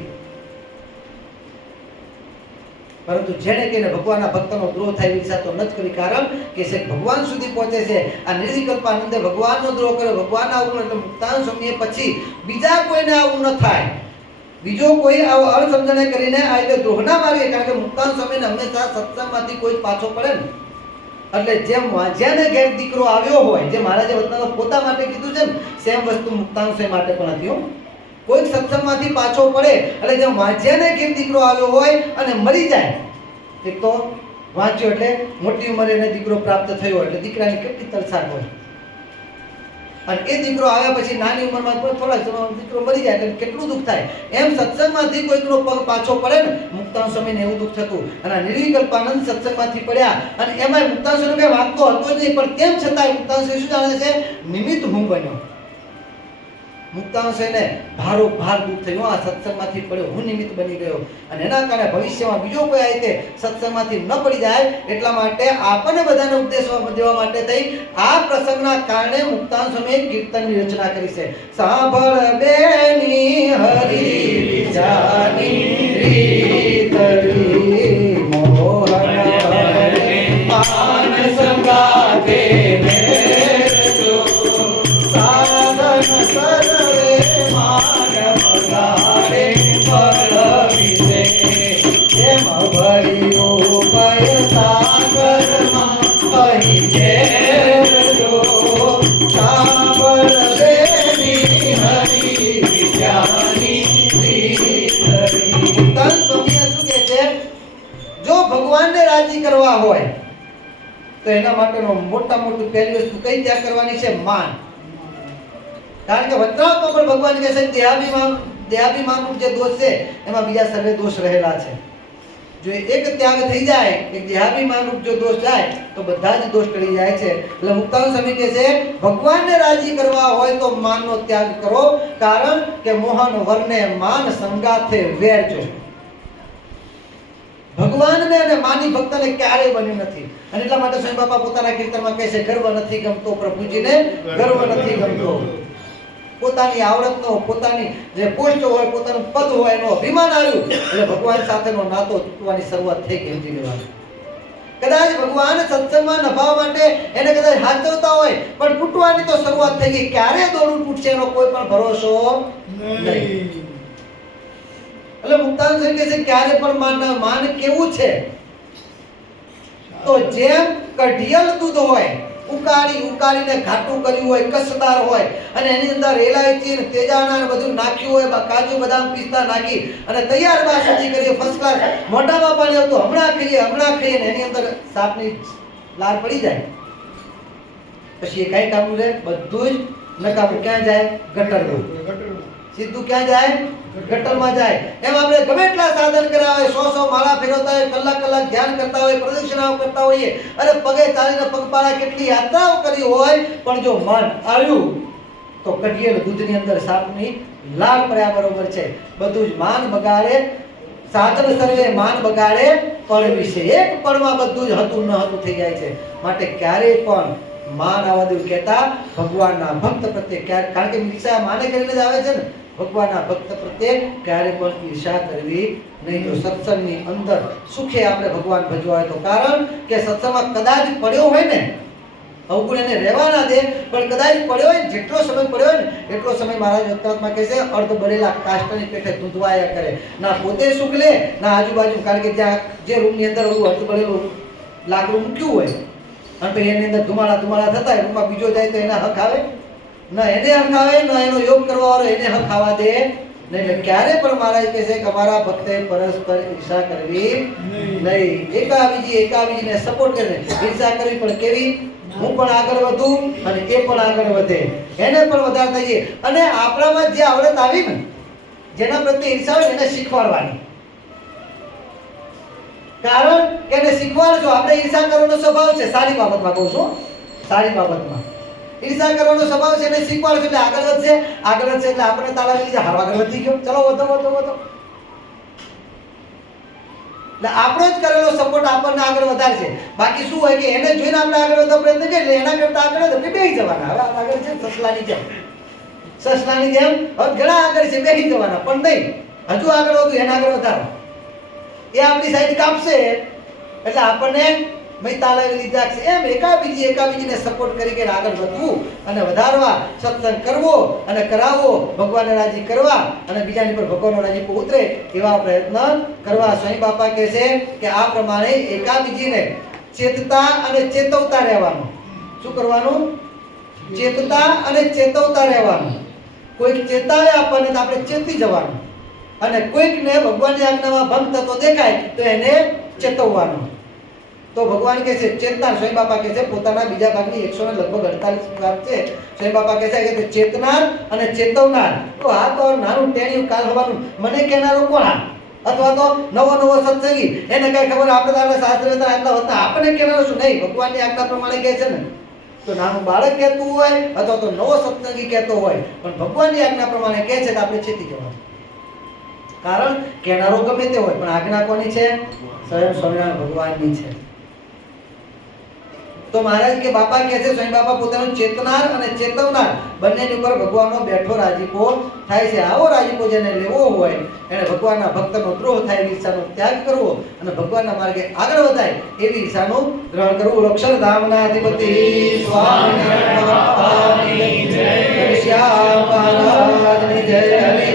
પરંતુ જેને કહીને ભગવાનના ભક્તનો દ્રોહ થાય ઈર્ષા તો ન જ કરી, કારણ કે છે ભગવાન સુધી પહોંચે છે. આ નિર્વિકલ્પાનંદે ભગવાનનો દ્રોહ કર્યો, ભગવાનના આવું એટલે મુક્તાન સ્વામીએ પછી બીજા કોઈને આવું ન થાય, બીજો કોઈ આવો અણસમજણે કરીને આ રીતે દ્રોહના માર્ગે, કારણ કે મુક્તાન સ્વામીને હંમેશા સત્સંગમાંથી કોઈ પાછો પડે ને, એટલે જેમ વાંજ્યાને ઘેર દીકરો આવ્યો હોય, જે મહારાજે વતનામાં પોતા માટે કીધું છે ને, સેમ વસ્તુ મુક્તાન સ્વામી માટે પણ હતી હો. કોઈ સત્સંગમાંથી પાછો પડે એટલે જેમ વાંચ્યાને ઘેર દીકરો આવ્યો હોય અને મરી જાય, એક તો વાંચ્યો એટલે મોટી ઉંમરે એને દીકરો પ્રાપ્ત થયો એટલે દીકરાની કેટલી તરસાટ હોય, અને એ દીકરો આવ્યા પછી નાની ઉંમરમાં થોડા દીકરો મરી જાય એટલે કેટલું દુઃખ થાય. એમ સત્સંગમાંથી કોઈકનો પગ પાછો પડે ને, મુક્તાન સ્વામીને એવું દુઃખ થતું. અને નિર્વિકલ્પાનંદ સત્સંગમાંથી પડ્યા અને એમાં મુક્તાન સ્વામી કઈ વાગતો હતો જ નહીં, પણ તેમ છતાં મુક્તાન સ્વામી શું જાણે છે, નિમિત્ત હું બન્યો. મુક્તાન સ્વામીને ભારો ભાર દુઃખ થયો, આ સત્સંગમાંથી પડ્યો, હું નિમિત્ત બની ગયો. અને એના કારણે ભવિષ્યમાં બીજો કોઈ આ રીતે સત્સંગમાંથી ન પડી જાય એટલા માટે આપણને બધાને ઉપદેશ દેવા માટે થઈ આ પ્રસંગના કારણે મુક્તાન સ્વામીએ કીર્તનની રચના કરી છે. સાંભળ બેની હરી વિજાની રીતરી મોહન આન સંગાતે મેરજો સાધન સર્વે માનવ ગાડે પરવિશે જેમ ભર્યો ભય સાગરમાં કહી જેરજો સાંભળ બેની હરી વિજાની રીતરી. તન સ્વામીએ શું કહે છે, જો ભગવાનને રાજી કરવા હોય તો એના માટેનો મોટા મોટું પહેલી વસ્તુ કઈ ત્યાગ કરવાની છે, માન. કારણ કે વચનાત્મા પણ ભગવાન કહે છે દેહાભિમાનનો જે દોષ છે એમાં બીજા સર્વે દોષ રહેલા છે. જો એક ત્યાગ થઈ જાય, એક દેહાભિમાનનો જો દોષ જાય તો બધા જ દોષ ટળી જાય છે. એટલે મુક્તાન સ્વામી કહે છે ભગવાનને રાજી કરવા હોય તો માનનો ત્યાગ કરો, કારણ કે મોહન વરને માન સંગાથે વેરજો. ભગવાનને અને માની ભક્તને ક્યારેય બન્યું નથી. અને એટલા માટે સ્વામી બાપા પોતાના કીર્તનમાં કહે છે ગર્વ નથી ગમતો પ્રભુજીને, ગર્વ નથી ગમતો. પોતાની આવડતનો, પોતાની જે પોસ્ટ હોય, પોતાનું પદ હોય એનો અભિમાન આવ્યું એટલે ભગવાન સાથેનો નાતો તૂટવાની શરૂઆત થઈ ગઈ સમજી લેવાની. કદાચ ભગવાન સત્સંગમાં નભાવવા માટે એને કદાચ હાચવતા હોય પણ તૂટવાની તો શરૂઆત થઈ ગઈ. ક્યારે દોરું તૂટશે એનો કોઈ પણ ભરોસો નહીં. એટલે મુક્તાન સ્વામી કહે છે ક્યારે પણ માન કેવું છે, તો જેમ કઢિયલ દૂધ હોય, ઉકાળીને ઘાટું કર્યું હોય, કસદાર હોય અને એની અંદર એલાયચી ને તેજાના બધું નાખ્યું હોય, કાજુ બદામ પિસ્તા નાખી અને તૈયાર બાસુંદી કરી ફર્સ્ટ ક્લાસ, મોઢામાં પાણી આવતું હમણાં ખાઈએ ને એની અંદર સાપની લાર પડી જાય પછી એ કઈ કામનું રહે, બધું જ નકામું. ક્યાં જાય? ગટરમાં. સીધું ક્યાં જાય? ગટરમાં જાય. એમ આપણે ગમે એટલા સાધન કર્યા હોય, 100 માળા ફેરવતા હોય, કલાક ધ્યાન કરતા હોય, પ્રદક્ષિણાઓ કરતા હોઈએ, અરે પગે ચાલીને પગપાળા કેટલી યાત્રાઓ કરી હોય, પણ જો મન આવ્યું તો કઢિયેલ દૂધની અંદર સાપની લાળ પડ્યા બરોબર છે. બધું જ માન બગાડે, સાધન સર્વે માન બગાડે પળ વિશે. એક પળમાં બધું જ હતું ન હતું થઈ જાય છે. માટે ક્યારેય પણ માન આવવા દેવું કહેતા ભગવાનના ભક્ત પ્રત્યે ક્યારે, કારણ કે ઈર્ષા માને કરીને જ આવે છે ને, ભગવાનના ભક્ત પ્રત્યે ક્યારે પણ ઈર્ષા કરવી નહીં. જો સત્સંગની અંદર સુખે આપણે ભગવાન ભજવા હોય તો, કારણ કે સત્સંગમાં કદાચ પડ્યો હોય ને, અવગુણ એને રહેવા ના દે, પણ કદાચ પડ્યો હોય, જેટલો સમય પડ્યો હોય ને એટલો સમય મહારાજ વક્તાત્મા કહે છે અર્ધ બળેલા કાષ્ટની પેઠે ધૂંધવાયા કરે. ના પોતે સુખ લે ના આજુબાજુ, કારણ કે જ્યાં જે રૂમની અંદર અર્ધ બળેલું લાકડું મૂક્યું હોય અને પછી એની અંદર ધુમાડા થતા હોય, રૂમમાં બીજો જાય તો એના હક આવે ના, એને હક આવે ના એનો યોગ કરવા વાળો એને હક આવવા દે નહીં. એટલે ક્યારે પણ મહારાજ કહે છે કે અમારા ભક્તે પરસ્પર ઈર્ષા કરવી નહીં. એકાબીજીને સપોર્ટ કરીને ઈર્ષા કરવી પણ કેવી, હું પણ આગળ વધું અને એ પણ આગળ વધે, એને પણ વધારે થઈએ. અને આપણામાં જે આવડત આવી ને, જેના પ્રત્યે ઈર્ષા હોય એને શીખવાડવાની. કારણ કે એને શીખવાડજો. આપણે ઈર્ષા કરવાનો સ્વભાવ છે, સારી બાબતમાં કહું છું, સારી બાબતમાં ઈર્ષા કરવાનો સ્વભાવ છે, એને શીખવાડજો એટલે આગળ વધશે. આગળ વધશે એટલે આપણે તાળા લીધે હારો આગળ વધી ગયો, ચલો વધો વધો વધો. એટલે આપણો જ કરેલો સપોર્ટ આપણને આગળ વધારશે. બાકી શું હોય કે એને જોઈને આપણે આગળ વધવા પ્રયત્ન કરીએ એટલે એના કરતા આગળ વધે બેસી જવાના. હવે આગળ છે સસલાની જેમ, સસલાની જેમ હવે ઘણા આગળ છે બેસી જવાના, પણ નહીં, હજુ આગળ વધુ એને આગળ વધારો. એ આપણી સાઈડ કાપશે એટલે આપણને ભાઈ તાલાવી લીધા છે. એમ એકાબીજીને સપોર્ટ કરી આગળ વધવું અને વધારવા, સત્સંગ કરવો અને કરાવવો, ભગવાનને રાજી કરવા અને બીજાની પર ભગવાનનો રાજીપો ઉતરે એવા પ્રયત્ન કરવા. સ્વામી બાપા કહે છે કે આ પ્રમાણે એકાબીજીને ચેતતા અને ચેતવતા રહેવાનું. શું કરવાનું? ચેતતા અને ચેતવતા રહેવાનું. કોઈક ચેતાવે આપણને તો આપણે ચેતી જવાનું, અને કોઈકને ભગવાનની આજ્ઞામાં ભંગ થતો દેખાય તો એને ચેતવવાનું. તો ભગવાન કહે છે ચેતનાર. સ્વામી બાપા કહે છે પોતાના બીજા ભાગની 148 વાત છે. સ્વામી બાપા કહે છે કે ચેતનાર અને ચેતવનાર. તો આ તો નાનું ટેણિયું કાલ હવાનું મને કહેનારો કોણ? અથવા તો નવો સત્સંગી, એને કઈ ખબર આપણે તારા શાસ્ત્ર આટલા હોતા આપણને કહેનારો શું? નહીં, ભગવાનની આજ્ઞા પ્રમાણે કહે છે ને. તો નાનું બાળક કહેતું હોય અથવા તો નવો સત્સંગી કહેતો હોય, પણ ભગવાનની આજ્ઞા પ્રમાણે કહે છે તો આપણે ચેતી જવાનું. કારણ કહેનારો ગમે તે હોય પણ આજ્ઞા કોની છે? સ્વયં સ્વામિનારાયણ ભગવાનની છે. તો મહારાજ કે બાપા કહે છે, સ્વામી બાપા પોતાનું ચેતનાર અને ચેતવનાર બંનેની ઉપર ભગવાનનો બેઠો રાજીપો થાય છે. આવો રાજીપો જેને લેવો હોય એને ભગવાનના ભક્તનો દ્રોહ થાય એવી ઈચ્છાનો ત્યાગ કરવો અને ભગવાનના માર્ગે આગળ વધાય એવી ઈચ્છાનું ગ્રહણ કરવું. અક્ષરધામના અધિપતિ સ્વામિનારાયણ ભગવાનની જય, શ્યામ મહારાજની જય.